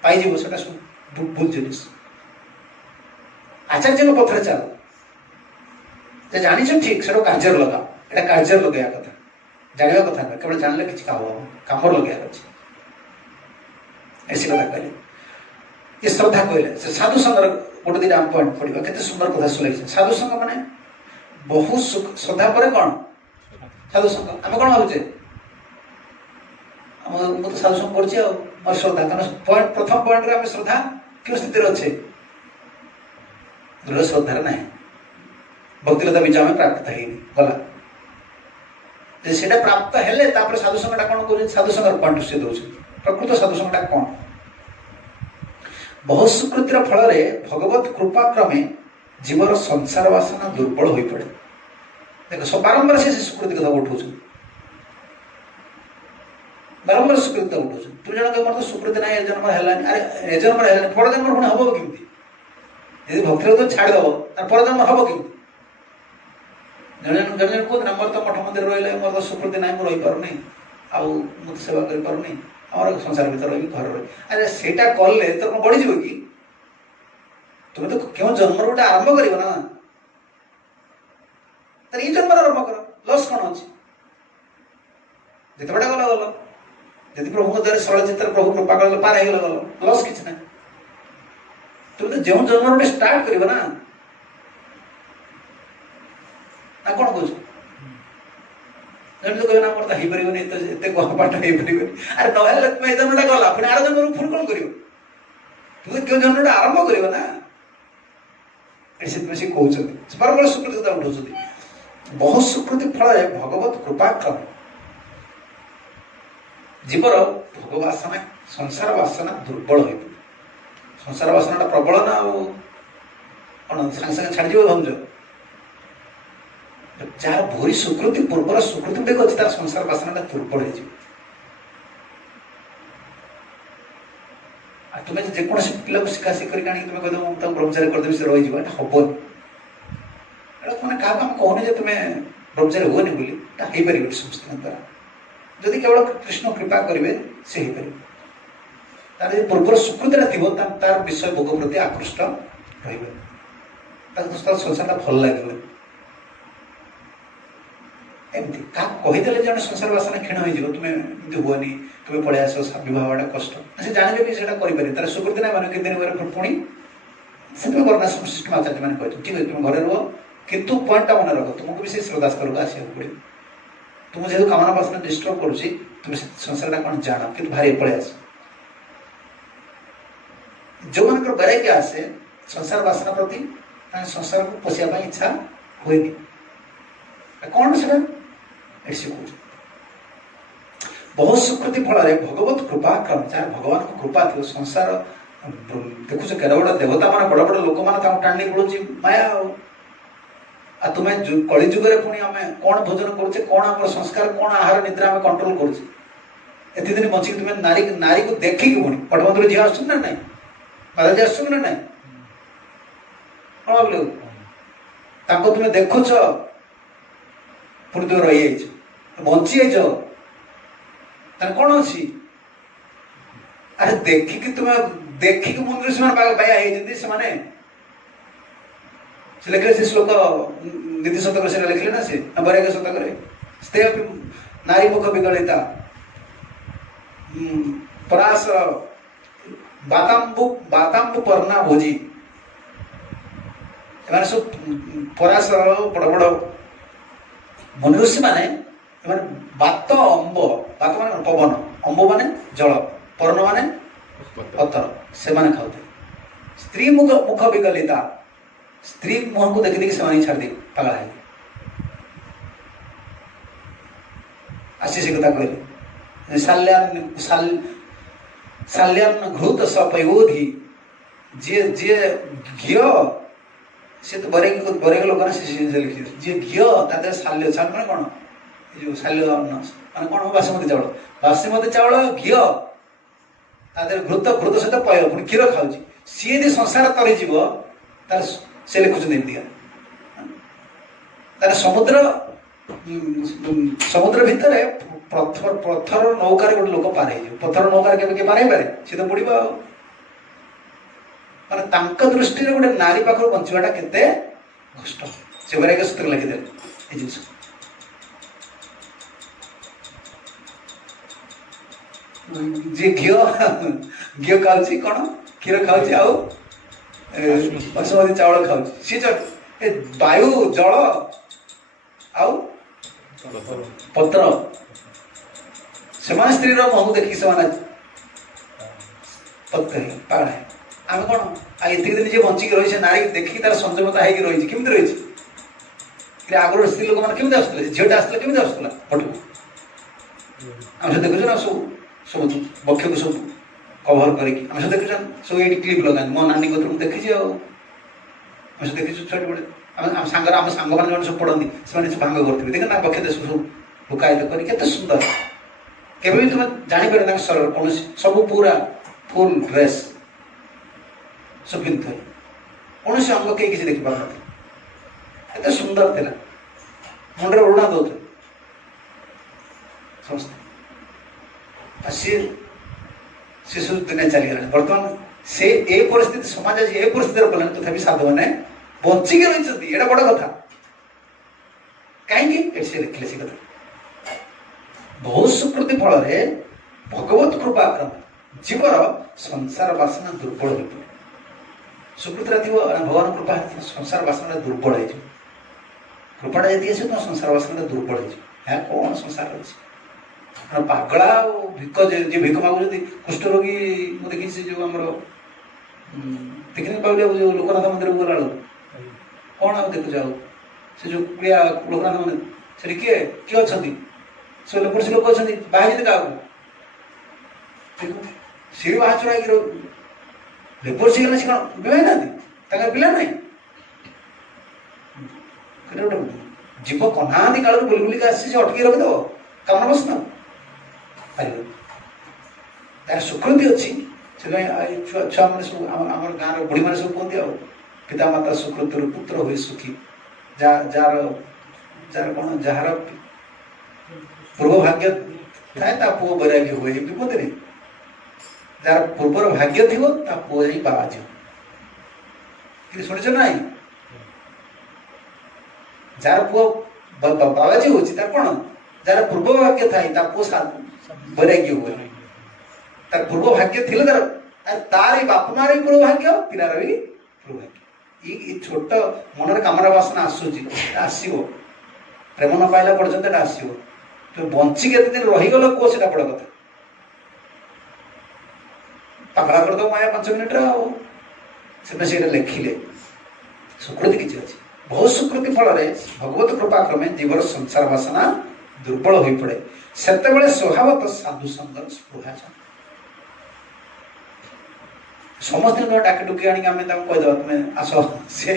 पाइज से सब भूल जिनिस आचार्य पथरे चल जानी ठीक से कार्य लगा यहाँ कार्य लगे कथा जानवा कथा ना केवल जानले कि काम लगे ऐसी कथा कहले ये श्रद्धा कहले से साधु संग गोटे दिन आम पॉइंट पड़ा केते सुंदर कथा सुन साधु संग माने बहुत श्रद्धा पर कौन साधु संग आम कौन भावचे तो साधु संग कर श्रद्धा कारण पॉइंट प्रथम पॉइंट आम श्रद्धा क्यों स्थित अच्छे दृढ़ श्रद्धार ना भक्तिलता बीज आम प्राप्त गला से प्राप्त हेले साधु संगटा कौन कर साधु संग पॉइंट से दौर प्रकृत साधु संगटा कौन बहुत सुकृतिर फल भगवत कृपा क्रमे जीवर संसार वासना दुर्बल हो पड़े देख सब बारंबार से सुकृति कथा उठाऊ बारंबार सुकृति कथा उठाऊ तुम जन कह मोर तो सुकृति ना जन्म है अरे जन्म है पर जन्म पुणी हम कमी यदि भक्ति छाड़देव पर जन्म हम कमी जन जन कहते मोर तो मठ मंदिर रही मोर तो सुकृति ना रही पारे आते सेवा करें आम संसार भर रही घर रही अरे सेटा कले तो कौन बढ़ीज कि तुम्हें तो क्यों जन्म गोटे आरंभ कर ना ये जन्म आरंभ कर लस कौन अच्छे जिते बड़ा गला गल यदि प्रभु द्वारा सरल चित्र प्रभु कृपा कर पार हो गल लस कि ना तुम तो जो जन्म गोटे स्टार्ट कर ना कौन कह जमी तो कह मोर तो हो पारे तो एत पाठ हो पारे अरे ना तुम जन्मटा गला पुणी आर जन्म पुणी कौन कर तुम क्यों जन्मटा आरंभ कर ना से कहते बार सुकृति कथा उठाऊ बहुत सुकृति फल भगवत कृपा क्रम जीवर भोगवासना संसार वासना दुर्बल हो संसार वासना प्रबल ना कौन सागे सागे छाड़ भाज जार भूरी सुकृति पूर्वर सुकृति गुड़िक अच्छे तार संसार वासना दुर्बल हो तुम्हें जेकोसी पिला को शिखा शिखर तुम्हें कह तुम ब्रह्मचारी करदेवी से रही हम मैंने क्या कहने तुम्हें ब्रह्मचारी हुए बोली हो पारे समस्त द्वारा जदि केवल कृष्ण कृपा करेंगे से हो पारे तार पूर्वर सुकृतिटा थी तार विषय भोग प्रति आकृष्ट रही संसार भल लगे एमती क्या कहीदेले जन संसार वासना क्षीण हो तुम्हें एमती हुए तुम्हें पलि आस बहुत कष्ट से जानवे भी सेटा करें तार सुकृति ना मैंने कितने पुणी से तुम करना सिस्टम आचार्य मैंने कहते ठीक है तुम घर रुह किंतु पॉइंट मन रख तुमको भी से श्रद्धा स्तर को आसो पड़े तुम जेहतु कामना वासना डिस्टर्ब करुच्ची तुम संसार कौन जान कि भारी पलि आस जो मन वैराग्य आसे संसार वासना प्रति संसार को पोषापी इच्छा हुए कौन से शिखु बहुत सुकृति फल भगवत कृपा क्रम जहाँ भगवान को कृपा थी संसार देखु केड़ बड़ देवता मान बड़ बड़ लोक मैंने टाणी पड़ू माया आ तुम्हें कली जुगे पुणी आम कौन भोजन करुचे कौन आम संस्कार कौन आहार निद्रा आम कंट्रोल करुचे एत दिन बचिक तुम्हें नारी नारी को देखिक पुणी पटबंधुर झील आस ना ना महाराज आस ना ना कौन भाव तुम्हें देखुच पुणी तुम रही बंची कौन अच्छी अरे देखिक तुम्हें देखिक मुंद्र से बाया से लिखले से श्लोक नीति शतक से लिखले ना से वैराग्य शतक स्ते नारी मुख विगलिता परास बातांबु पर्णा भोजी सब परास बड़ बड़ मुनि ऋषि माने बात अंब बात माने पवन अंब माने जल पर्ण माने पत्थर से माने खाते स्त्री मुख मुख विगलिता स्त्री मुह को देखी देखी से छाड़ दी पागल है आशी से कथा कहले शाल्यान घृत सपयोधि जे जे घी से तो बरेग लोक ना लिखी जे घी तादे शाल्य शाल माने कौन जो शाल्य अन्न माने कौन बासमती चावल घी तादे घृत घृत सहित पय पुणी क्षीर खाऊँ सी यदि संसार तरी जीव तार से लिखुन तार समुद्र समुद्र भितर पत्थर नौकार गोटे लोक पार हो पत्थर नौकार के पार पारे सी तो बुड़ माने दृष्टि गोटे नारी पाखर बचाटा केते कष्ट से वैराग्य सूत्र लिखिदे जिन जी घी घी खाऊँ कौन क्षीर खाऊँ आउ बासमती चावल खाऊ सी वायु जल आउ पत्र से स्त्री मुह को देखिए से पागल है आम कौन आत दिन जी बचिक रही से नारी देखिए तार संयमता होगी रही केमी रही आगर स्त्री लोक मैंने केमी आसुले झीटा आसला केमी आसला फटो आम सब देखुन ना सब सब बक्ष को सब कभर करके देखुन सब ये क्लिप लगा मो नानी को देखी देखी छोटे बड़े सांग मैंने सब पढ़ती से भांग करते देख ना बक्ष देश सब लुकायित कर सुंदर केवे भी तुम्हें जापर शरीर कौन सब पूरा फुल ड्रेस सब पिंधु कौन अंग कहीं किसी देखी पार एत सुंदर थी मुंडे ओढ़ना दौते समस्त सी सब दुनिया चलीगला बर्तमान से ए परिस्थिति समाज आज ए परिस्थिति पड़े तथापि साधु मैंने बचिक रही एटा बड़ कथा कहीं लिखले से कथा बहुत सुकृति फल भगवत कृपा क्रम जीवर संसार बासना दुर्बल हो पड़े सुकृति थी भगवान कृपा संसार बासना दुर्बल हो कृपाटा जी आस तुम संसार बासना दुर्बल हो कौन संसार अच्छे पागला भिक जी भिक मागुं कुष्ठ रोगी मुझे देखी जो आम पिकनिक पाइले जो लोकनाथ मंदिर को गला कौन आ देखु जाओ से जो कुड़िया लोकनाथ मंदिर से किए किए अच्छा से लेपर्सी लोक अच्छा बाहर क्या सी बाहा चुरा लेपर्सी गले कौन विवाह ना पिला ना गोटे जीव कन्हा काल बुल बुलिक आसी अटकी रखिदेव कामना बसना तार सुकृति अच्छी से छुआ मैंने सब आम गाँव बुढ़ी मैंने सब कहते पिता माता सुकृति पुत्र हुए सुखी जार कौन जार पूर्व भाग्य थाए पुओ वैराग्य हुए विपद नहीं जार पूर्वर भाग्य थी पुओ जा बाबा झील शुणिच ना जार पुओ बाबाजी हो कौन जार पूर्व भाग्य थाए पुओ वैराग्य हुए तार पूर्व भाग्य थी तार बाप मार भी पूर्व भाग्य पिलार भी पूर्व भाग्य छोट मनर कामना बासना आसो प्रेम न पाइला पर्यंत आसो तुम बंची केते दिन रहीगल कह से बड़ कथा पागला करदे माया 5 मिनिट से लिखिले सुकृति किसी अच्छी बहुत सुकृति फल भगवत कृपा क्रमे जीवर संसार बासना दुर्बल हो पड़े से स्वभावतः साधु संगर स्पृहा समस्त डाकी डुकी आनी आम कहीदे तुम्हें आस सी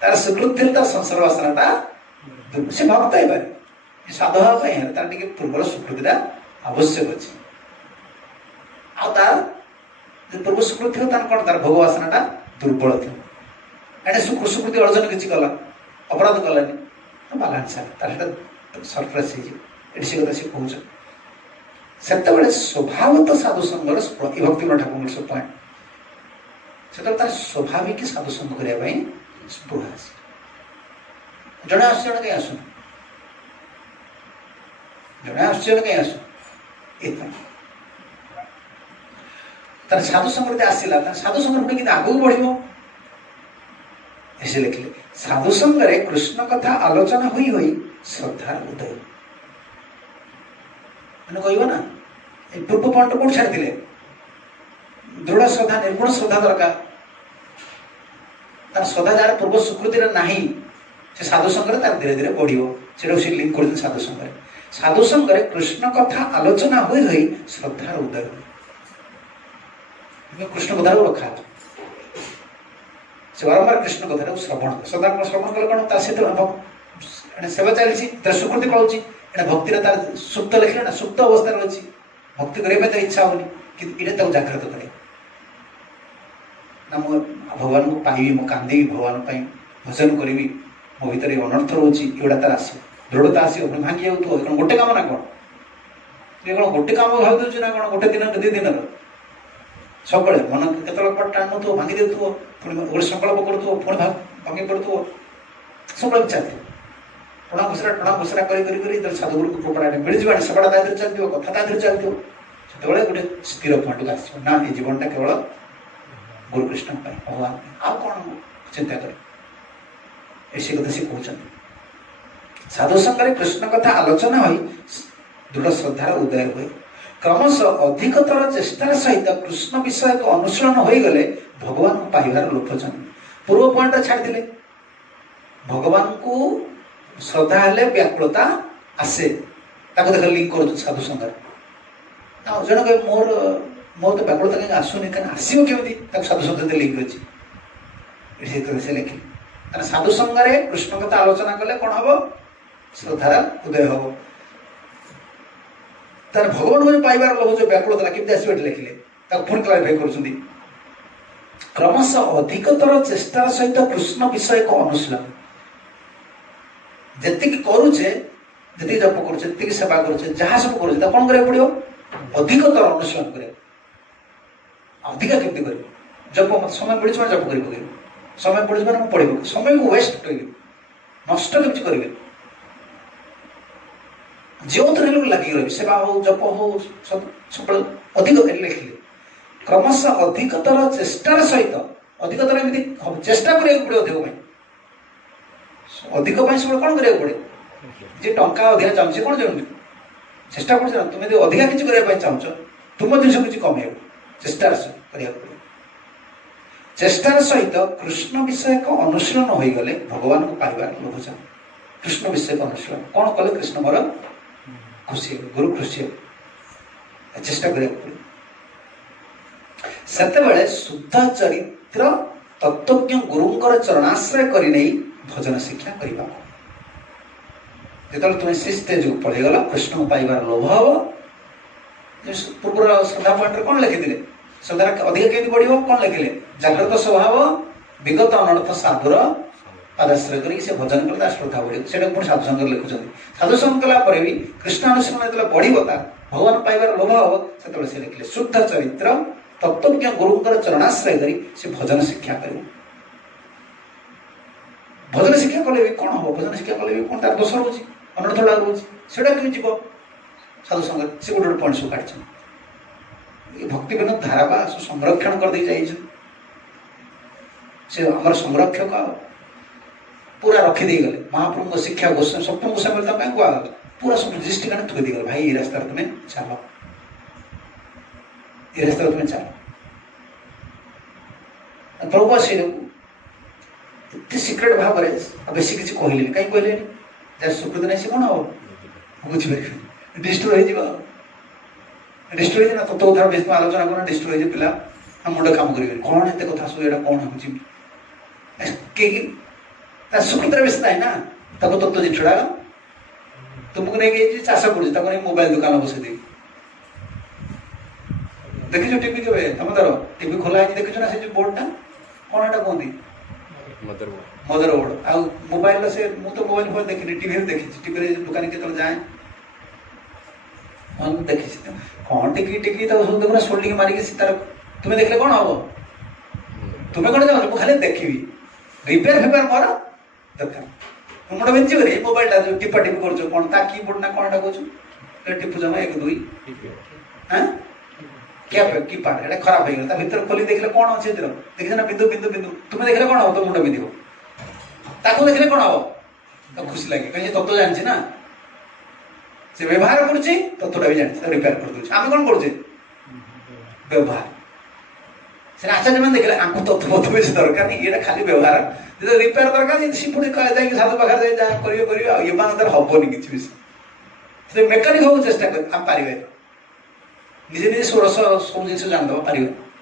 तार सुकृति तार संसार बासना से भक्त हो पारे साधु हाँपाई तार टे पूर्वर सुकृतिटा आवश्यक अच्छे पूर्व सुकृति थी कौन तार भोग बासना दुर्बल थी एने सुकृति अर्जन किसी कला अपराध कलानी बालांस तार सरप्राइज ये से कथा सी कौन से स्वभावतः साधु संगर भक्ति ठाकुर सब पॉइंट से तार स्वाभाविक साधु संग करने स्पृह आस जड़े आस जड़े कहीं आसुन जड़े आस जड़े कहीं आसु तार साधु संग आसला साधु संग पुणी आगू बढ़ ऐसे लिखिले साधु संगरे कृष्ण कथा आलोचना हुई हुई श्रद्धार उदय मैंने कहब ना पूर्व पॉइंट कौन छाड़ी दृढ़ श्रद्धा निर्गुण श्रद्धा दरकार तार श्रद्धा जार पूर्व स्वीकृति नहीं से साधु संगरे तार धीरे धीरे बढ़ो से लिंक कर साधु संगरे कृष्ण कथा आलोचना हुई हुई श्रद्धार उदय कृष्ण कथा रखा से बारंबार कृष्ण कथा श्रवण श्रद्धा श्रवण कले कौन से सेवा चली स्वीकृति पड़ोची भक्ति तार सुप्त लिखले ना सुप्त अवस्था अच्छी भक्ति करने तार इच्छा होनी कि ये जागृत करे ना मु भगवान को पाइबी मु कांदी भगवान भजन करी मो भीतर अनर्थ रोचे एगुड़ा तार आस दृढ़ता आस भांगी जाऊ गोटे कम ना कौन ये कौन गोटे कम भाव दूसरी ना कौन गोटे दिन 2 दिन सब मन के टाणुव भांगी देव पुणी गोटे संकल्प करूँ पुणी भांगी पड़ू सब चलते टणा घुसरा कर साधुगुरु को कृपा मिल जाए सेवाटा तादेह चलती कथा तादेह चलती से गोटे स्थिर पॉइंट को आस ना ये जीवनटा केवल गुरुकृष्ण भगवान आउ कौन चिंता कर ऐसी कथा सी कहते साधु संगे कृष्ण कथा आलोचना हुई दृढ़ श्रद्धार उदय हुए क्रमश अधिकतर चेष्टार सहित कृष्ण विषय को अनुशीलन हो गले भगवान को पाइबार लोभ जन पूर्व पॉइंट छाड़ी भगवान को श्रद्धा हेले व्याकुलता आसे देख लिंक कर साधु संगर जन कहे मोर मोर तो व्याकुलता कहीं आसुनी कहीं आसो केमी साधु संग लिंक अच्छी से लिखिले साधु संगे कृष्ण कथा आलोचना कले कौन हम श्रद्धार उदय हम तार भगवान को पाइबार लोभ जो व्याकुलता केमी आसो लिखिले पुणी क्लारिफाई कर क्रमश अधिकतर चेष्टार सहित कृष्ण विषय को अनुशीलन जी करुचे जी जप करुचे जी सेवा करुचे जहाँ सब करुचे कौन करा पड़ो अधिकतर अनुशीलन कर अधिका केमती कर जप मत समय मिली जप कर समय मिली पढ़ समय को वेस्ट कर नष्ट केमती करेंगे जो थे लोग लगी रही सेवा हो जप हो सब सब अधिक लिखिले क्रमश अधिकतर चेष्टार सहित अधिकतर एमती चेष्टा करा पड़े अधिक सब कौन करा पड़े जी टंका अधिक चाहूँ कौन चाहूँ चेष्टा कर तुम यदि अधिका किसी करने चाहूँ तुम जिन किसी कमे चेष्टार करा पड़े चेष्टार सहित कृष्ण विषय को अनुशीलन हो गले भगवान को पाइबार लोभ चाह कृष्ण विषय को अनुशीलन कौन कले कृष्ण मोर खुशी गुरु खुशी चेष्टा करा पड़े से शुद्ध चरित्र तत्वज्ञ गुरुंकर चरणाश्रय करने भजन शिक्षा करने जो तुम से स्टेज को पढ़ेगल कृष्ण को पाइबार लोभ हम पूर्व श्रद्धा पॉइंट कौन लिखिले श्रद्धा अधिक केमी बढ़ो कौन लिखिले जागृत स्वभाव विगत अनर्थ साधुर पादाश्रय करके भजन कले श्रद्धा बढ़ से साधु संग लिखुं साधु संग कलापर भी कृष्णानुष्ठान जो बढ़ो तार भगवान पाइबार लोभ हम से लिखिले शुद्ध चरित्र तत्वज्ञ गुरुंकर चरणाश्रय करी से भजन शिक्षा कर भजन शिक्षा कले भी कौन हम भजन शिक्षा कले भी कौन तार दोष रोचे अनर्थ गुड़ा रोचे से जीव साधु संग से गोटे पॉइंट सब काढ़ भक्ति विनोद धारा संरक्षण कर दे से आम संरक्षक पूरा रखीदे गले महाप्रभु शिक्षा गोस्वामी सप्तम गोस्वामी कहीं कह पूरा सब रजिस्ट्री का थोड़ी गल भाई ये रास्ता तुम्हें चलो ये रास्ता तुम्हें चलो प्रभु से एत सिक्रेट भाव में बेस किसी कहले कहीं कहले जहाँ स्वीकृति नहीं सी कौन हम बुझीपारे डिस्ट्रोय डिस्ट्रोय ना तत्व कथार बेस आलोचना करना डिस्ट्रोय पिला हम मुंड काम कर कौन एत कथा सब यहाँ कौन हो स्वीकृति बेस ना ना तत्व जिनसा तुमको नहीं चाष कर मोबाइल दुकान बसई देखी टीवी के तुम तार टीवी खोला देखी ना से बोर्डटा कौन एटा कहती मदर बोर्ड आ मोबाइल से मुझे तो मोबाइल फोन देखी टीवी देखी टीवी दुकान के जाए देखी कौन टिकी टिकी सब देखना शोल्डिंग मारिक तार तुम्हें देखले कौन हम तुम्हें कौन जाओ खाली देखी रिपेयर फेपेयर मोर दरकार मुंड बिंची करे मोबाइल जो टिपा टिपी कर कौन ता कीबोर्ड ना कौन कहूँ टिपु जमा 1 2 हाँ क्या कीपैड एटा खराब हो गला भीतर खोली देखले कौन अच्छे देखिए ना बिंदु बिंदु बिंदु तुम्हें देखले कौन हम तो मुंड बिंदु ताको देखले कौन हम तो खुशी लगे कहीं तत्व जानी ना से व्यवहार करुच्ची तत्वटा भी जानी रिपेयर कर दूसरे आम कौन करुचे व्यवहार से आचार्य मैंने देखले आमको तत्व तत्व बेस दरकार नहीं ये खाली व्यवहार जो रिपेयर दरकार सी पुणी जाए साधु पाखे जहाँ करेंगे ये हेनी किसी मेकानिक हो चेष्टा कर आम पारे निजे निजे सोरस सब जिन जानदे पार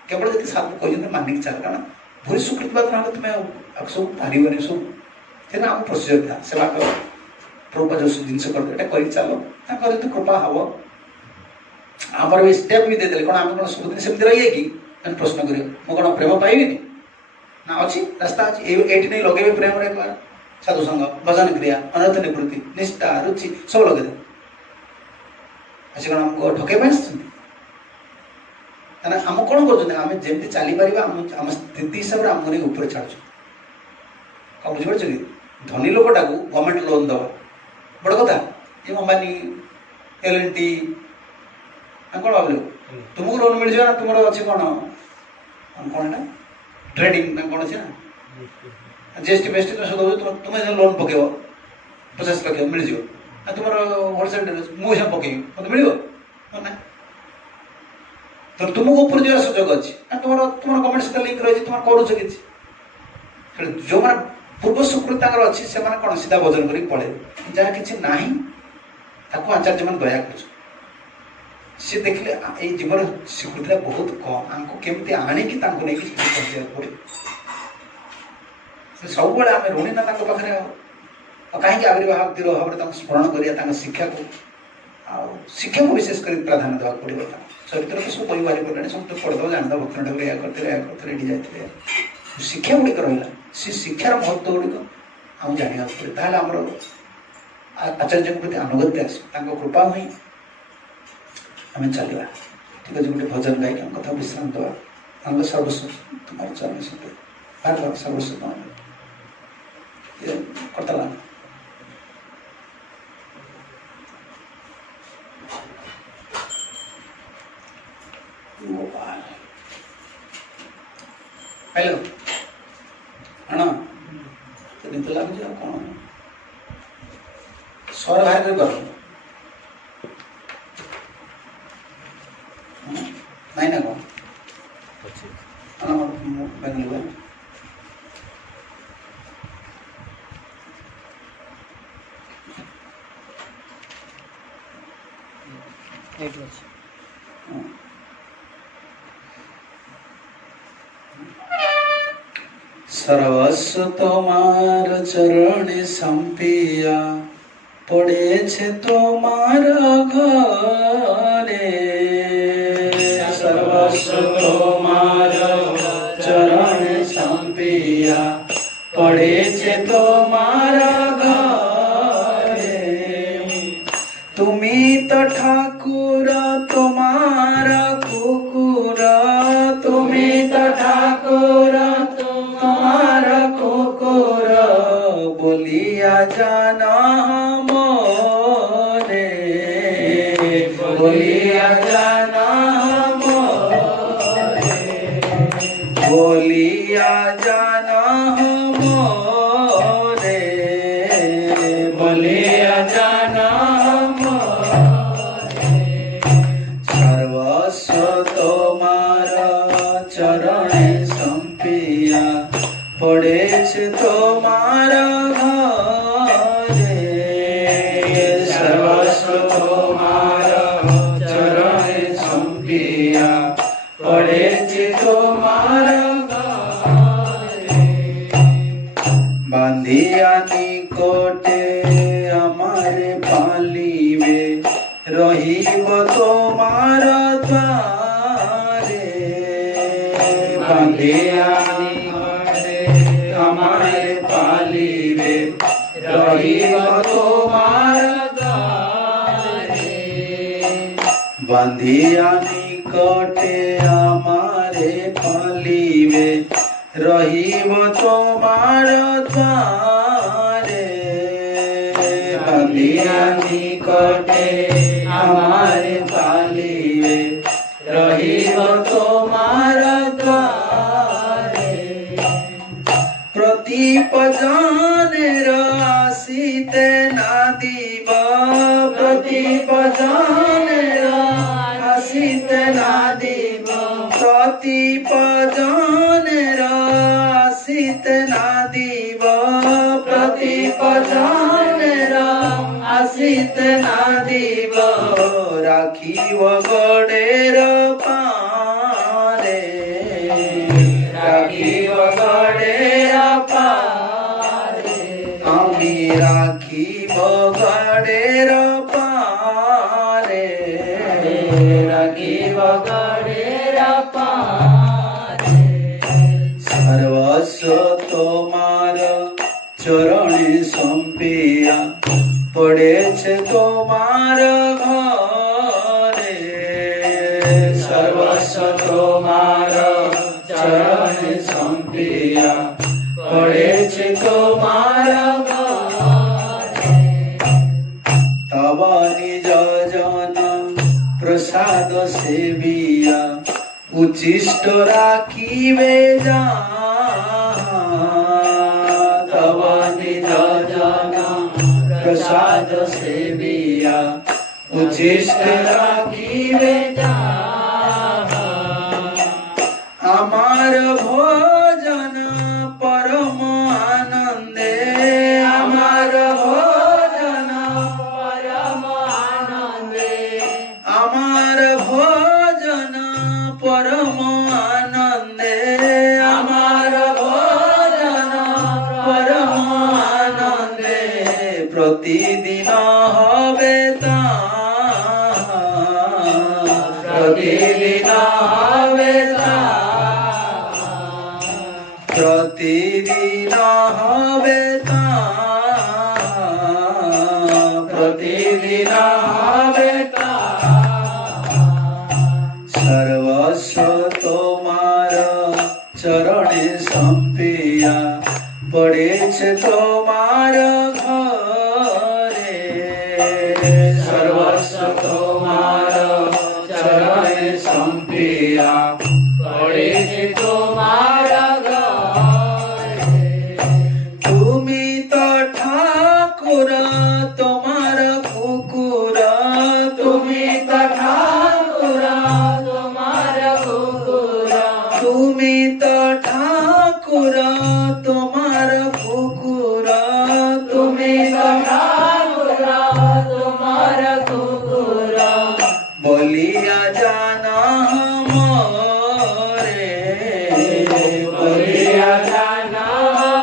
केवल जी साधु कहते मानिक चल कारण भूरी स्वीकृतिवाद ना तुम्हें सब पार सब थे आम प्रोसीजर था सेवा कर प्रभुपा जो जिनस कर चल तो कृपा हम आमर भी स्टेप भी देदेले कौन आम कौन सब दिन सेमती रही कि प्रश्न कर मुझे कौन प्रेम पाइबी ना अच्छी रास्ता अच्छी ये नहीं लगे प्रेम साधु संग भजन क्रिया अनर्थ निवृत्ति निष्ठा रुचि सब लगे कौन आमको ठके आम कौन कर जमी चलीपर आम स्थिति हिसाब से आमको नहीं ऊपर छाड़ कौन बुझीपार कि धनी लोकटा को गवर्नमेंट लोन दवा बड़ कथा ये अंबानी L&T कौन भाव तुमको लोन मिल जाए ना तुम अच्छे कौन कौन ट्रेडिंग कौन अच्छे ना जीएसटी बेस्ट तुम तुम्हें लोन पक 50 लाख मिल जाए तुम होलसेल मुझे पक मत मिल ना तो तुमको ऊपर जावार सुजोग अच्छी तुम गवर्नमेंट सहित लिंक रही तुम कर जो मैंने पूर्व स्वीकृति अच्छी से कौन सीधा भोजन कर पड़े जहाँ कि ना आचार्य मैंने दया कर सी देखले ये जीवन स्वीकृति बहुत कम आमको केमती आणिकी नहीं पहुँचा पड़े सब आम ऋणी ना पाखे कहीं आविर्भाव तीर भाव में स्मरण कर शिक्षा को शिक्षा को विशेष कर प्राधान्य देवा पड़ो चरित्र तो सब परिवार पड़े सब पढ़द जानद भक्ति ठाकुर या करते एटी जाते शिक्षा गुड़िक रहा से शिक्षार महत्व गुड़िक आम जाना पड़े ताल आमर आचार्य प्रति आनुगत्य आस कृपा ही आम चलवा ठीक अच्छे गोटे भजन गायक आम कथा विश्राम दवा आम सर्वस्व तुम्हारे चरण सत्य बार सर्वस्व तुम्हारे करता हेलो आना तो निद लगे कौन स्वर बाहर कर नहीं ना कौन बेंगलुरु सर्वस्व तोमार चरण संपिया पड़े छे तोमार घरे सर्वस्व तोमार चरण संपिया पड़े छे तोमार घरे तुमी तो ठाकुर तोमार कुकुर तुमी तो ठाकुर बोलिया जाना मोरे बोलिया जाना मोरे बोलिया जाना চরণে সম্পিয়া পড়েছে তোমার ঘরে সর্বস্ব তোমার চরণে সম্পিয়া পড়েছে তোমার ঘরে বাঁধিয়া নিকটে আমার পালিবে রহিব তোমার দ্বারে বাঁধিয়া নিকটে আমার পালিবে রহিব তোমার দ্বারে বাঁধিয়া নিকটে আমারে পালিবে রহিব তোমার দ্বারে বাঁধিয়া নিকটে আমারে পালিবে রহিব তোমার দ্বারে প্রদীপ জনের আসিতে না দিব প্রদীপ জনের আসিতে না দিব প্রদীপ জনের আসিতে না দিব প্রদীপ জনের আসিতে না দিব রাখিব গড়ের পারে রাখিব গড়ের পারে আমি রাখিব গড়ের পারে রাখিব গড়ের পারে সর্বস্ব তোমার চরণে সম্পিয়া পড়েছে তোমার ঘরে সর্বস্ব তোমার চরণে সম্পিয়া পড়েছে তোমার ঘরে তব নিজ জন প্রসাদ সেবিয়া উচ্ছিষ্ট রাখিবে যা তব নিজ জন প্রসাদ সেবিয়া উচ্ছিষ্ট রাখিবে যা আমার ভোজন পরম আনন্দে আমার ভোজন পরম আনন্দে আমার ভোজন পরম আনন্দে আমার ভোজন পরম আনন্দে প্রতিদিন হবে তা প্রতিদিন হবে তা প্রতিদিন হবে তা প্রতিদিন হবে তা সর্বস্ব তোমার চরণে সম্পিয়া পড়েছে তোমার ঘরে সর্বস্ব তোমার চরণে সম্পিয়া পড়েছে তোমার ঘরে তুমি তো ঠাকুর তোমার কুকুর তুমি তো ঠাকুর তোমার কুকুর তুমি তো ঠাকুর তোমার কুকুর তুমি তো ঠাকুর তোমার কুকুর বলিয়া জানা মোরে বলিয়া জানা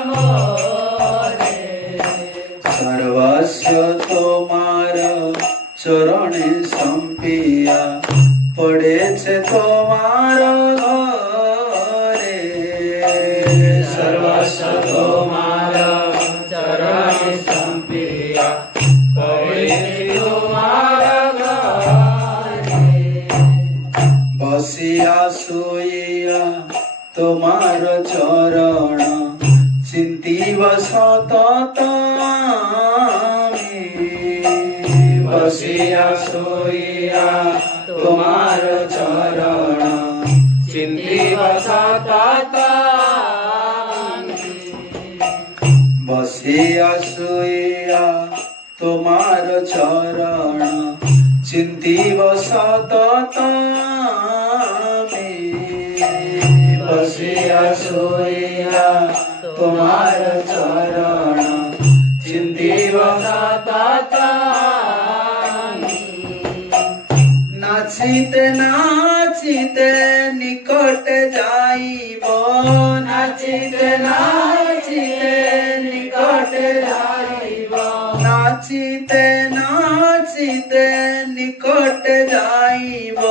মোরে সর্বস্ব তোমার চরণে সম্পিয়া পড়েছে তোমার ঘরে সর্বস্ব তোমার চরণে সম্পিয়া পড়েছে তোমার ঘরে বসিয়া শুইয়া তোমার চরণ চিন্তিব সতত আমি বসিয়া শুইয়া তোমার চরণ চিন্তিব সতত বসিয়া শুইয়া তোমার চরণ চিন্তিব সতত আমি बसिया सोया तुम्हार चरण चिंतिब नाचिते नाचिते निकट जाइब नाचिते नाचिते निकट जाइब नाचिते नाचिते निकट जाइब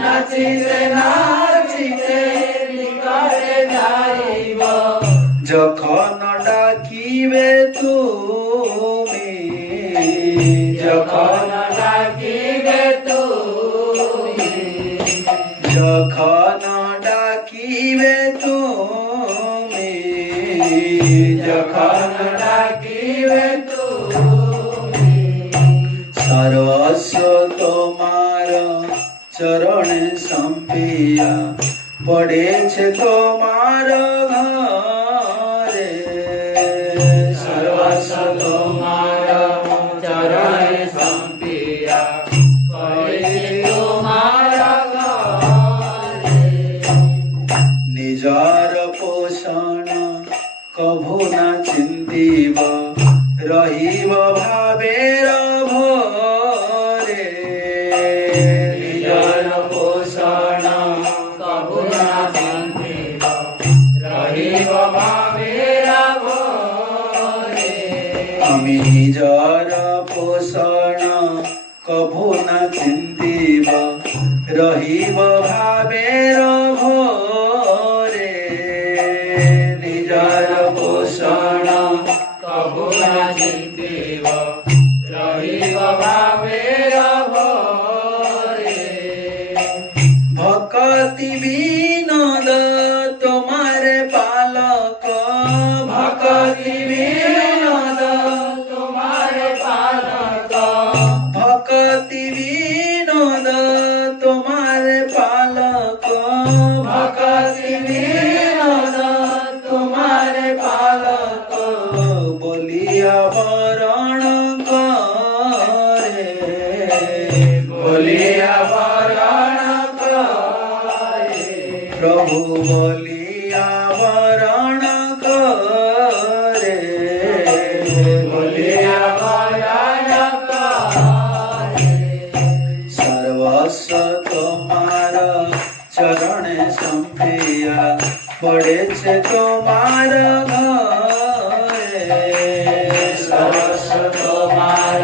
नाचिते नाचिते निकट जाइब जखन डाकिबे तुमी जखन डाकिबे तुमी जखन डाकिबे तुमी जखन डाकिबे तुमी सर्वस्व तुम्हार चरण संपिया पड़े छे तुम्हार घरे सर्वस्व तुम्हार चरण संपिया पड़े छे तुम्हार घरे निजार पोषण कभु न चिंतिब रहिब भावेर भोरे निजार पोषण कभु न चिंतिब रहिब भावेर भोरे आमी निजार पोषण कभु न चिंतिब रहिब भावेर भोरे निजार पोषण कभु न चिंतिब रहिब भावेर भोरे भक्ति विनोद तुम्हारे पालक भक्ति विनोद तुम्हारे पालक भक्ति विनोद तुम्हारे पालक भक्ति विनोद तुम्हारे पालक बोलिया वरण करे बोलिया वरण करे प्रभु बोलिया वरण करे बोलिया वरण करे सर्वस्व तुम्हार चरण संपिया पड़े छे तुम्हार घरे सर्वस्व तुम्हार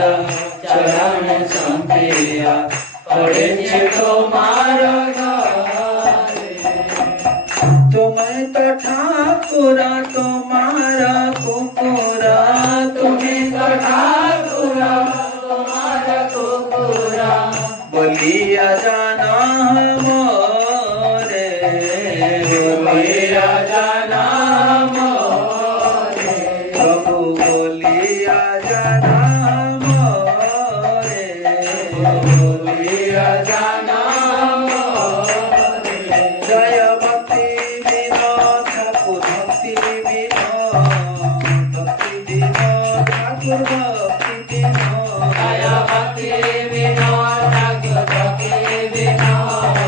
चरण संपिया पड़े छे तुम्हार घरे तुम्हें तो ठाकुर तुम्हारा कुकुरा तुम्हें तो ठाकुर तुम्हारा कुकुरा बोलिया जाना मोरे बोलिया जाना मोरे प्रभु बोलिया जाना मोरे बोलिया जाना मोरे जय भक्ति विनोद ठाकुर भक्ति विनोद ठाकुर भक्ति विनोद जय भक्ति विनोद ठाकुर भक्ति विनोद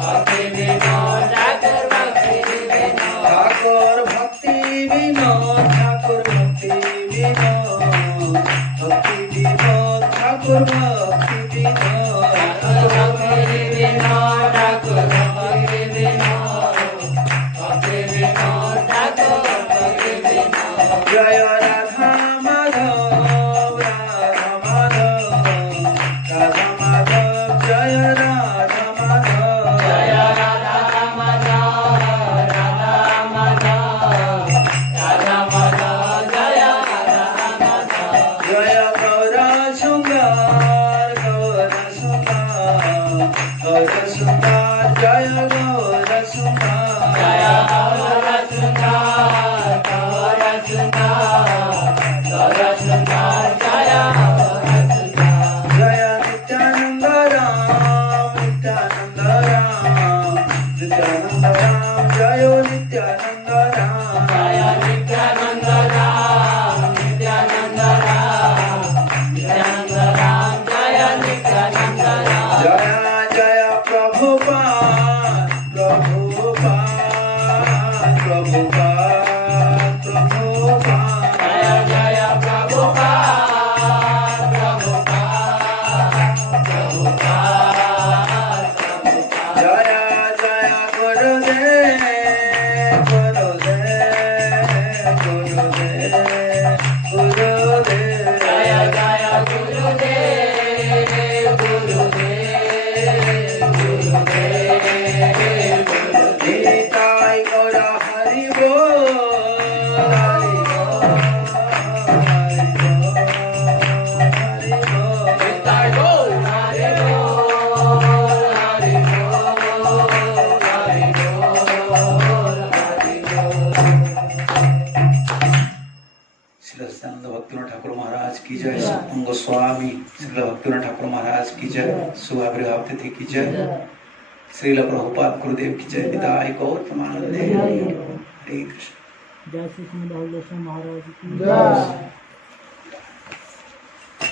भक्ति विनोद ठाकुर भक्ति विनोद ठाकुर भक्ति विनोद ठाकुर भक्ति विनोद भक्ति विनोद ठाकुर भक्ति विनोद भक्ति विनोद ठाकुर भक्ति विनोद भक्ति विनोद ठाकुर भक्ति विनोद जय राधा माधव राधा माधव राधा माधव जय राधा माधव जय राधा माधव राधा माधव राधा माधव जय राधा माधव जय गौरा सुंदर गौरा सुंदर गौरा सुंदर जय गौरा सुंदर जय गौरा सुंदर गौरा सुंदर गौरा सुंदर जय गौरा सुंदर जय नित्यानंद राम नित्यानंद राम नित्यानंद राम जय नित्यानंद राम जय नित्यानंद राम नित्यानंद राम नित्यानंद राम जय नित्यानंद राम जय जय प्रभुपाद प्रभुपाद प्रभुपाद प्रभुपाद जय प्रभुपाद प्रभुपाद प्रभुपाद जय जय गुरुदेव गुरुदेव गुरुदेव गुरुदेव जय जय गुरुदेव गुरुदेव गुरुदेव निताय गौर हरि बोल हरि बोल हरि बोल हरि बोल निताय गौर हरि बोल हरि बोल हरि बोल हरि बोल। श्री सच्चिदानंद भक्तिनाथ ठाकुर महाराज की जय, सत्संग गोस्वामी श्री भक्तिनाथ ठाकुर महाराज की जय, शुभाविर्भाव तिथि की जय, श्रील प्रभुपाद गुरुदेव की जय। विदाई गौर प्रमानंदे। हरे कृष्ण। जय श्री कृष्ण महाराज की जय।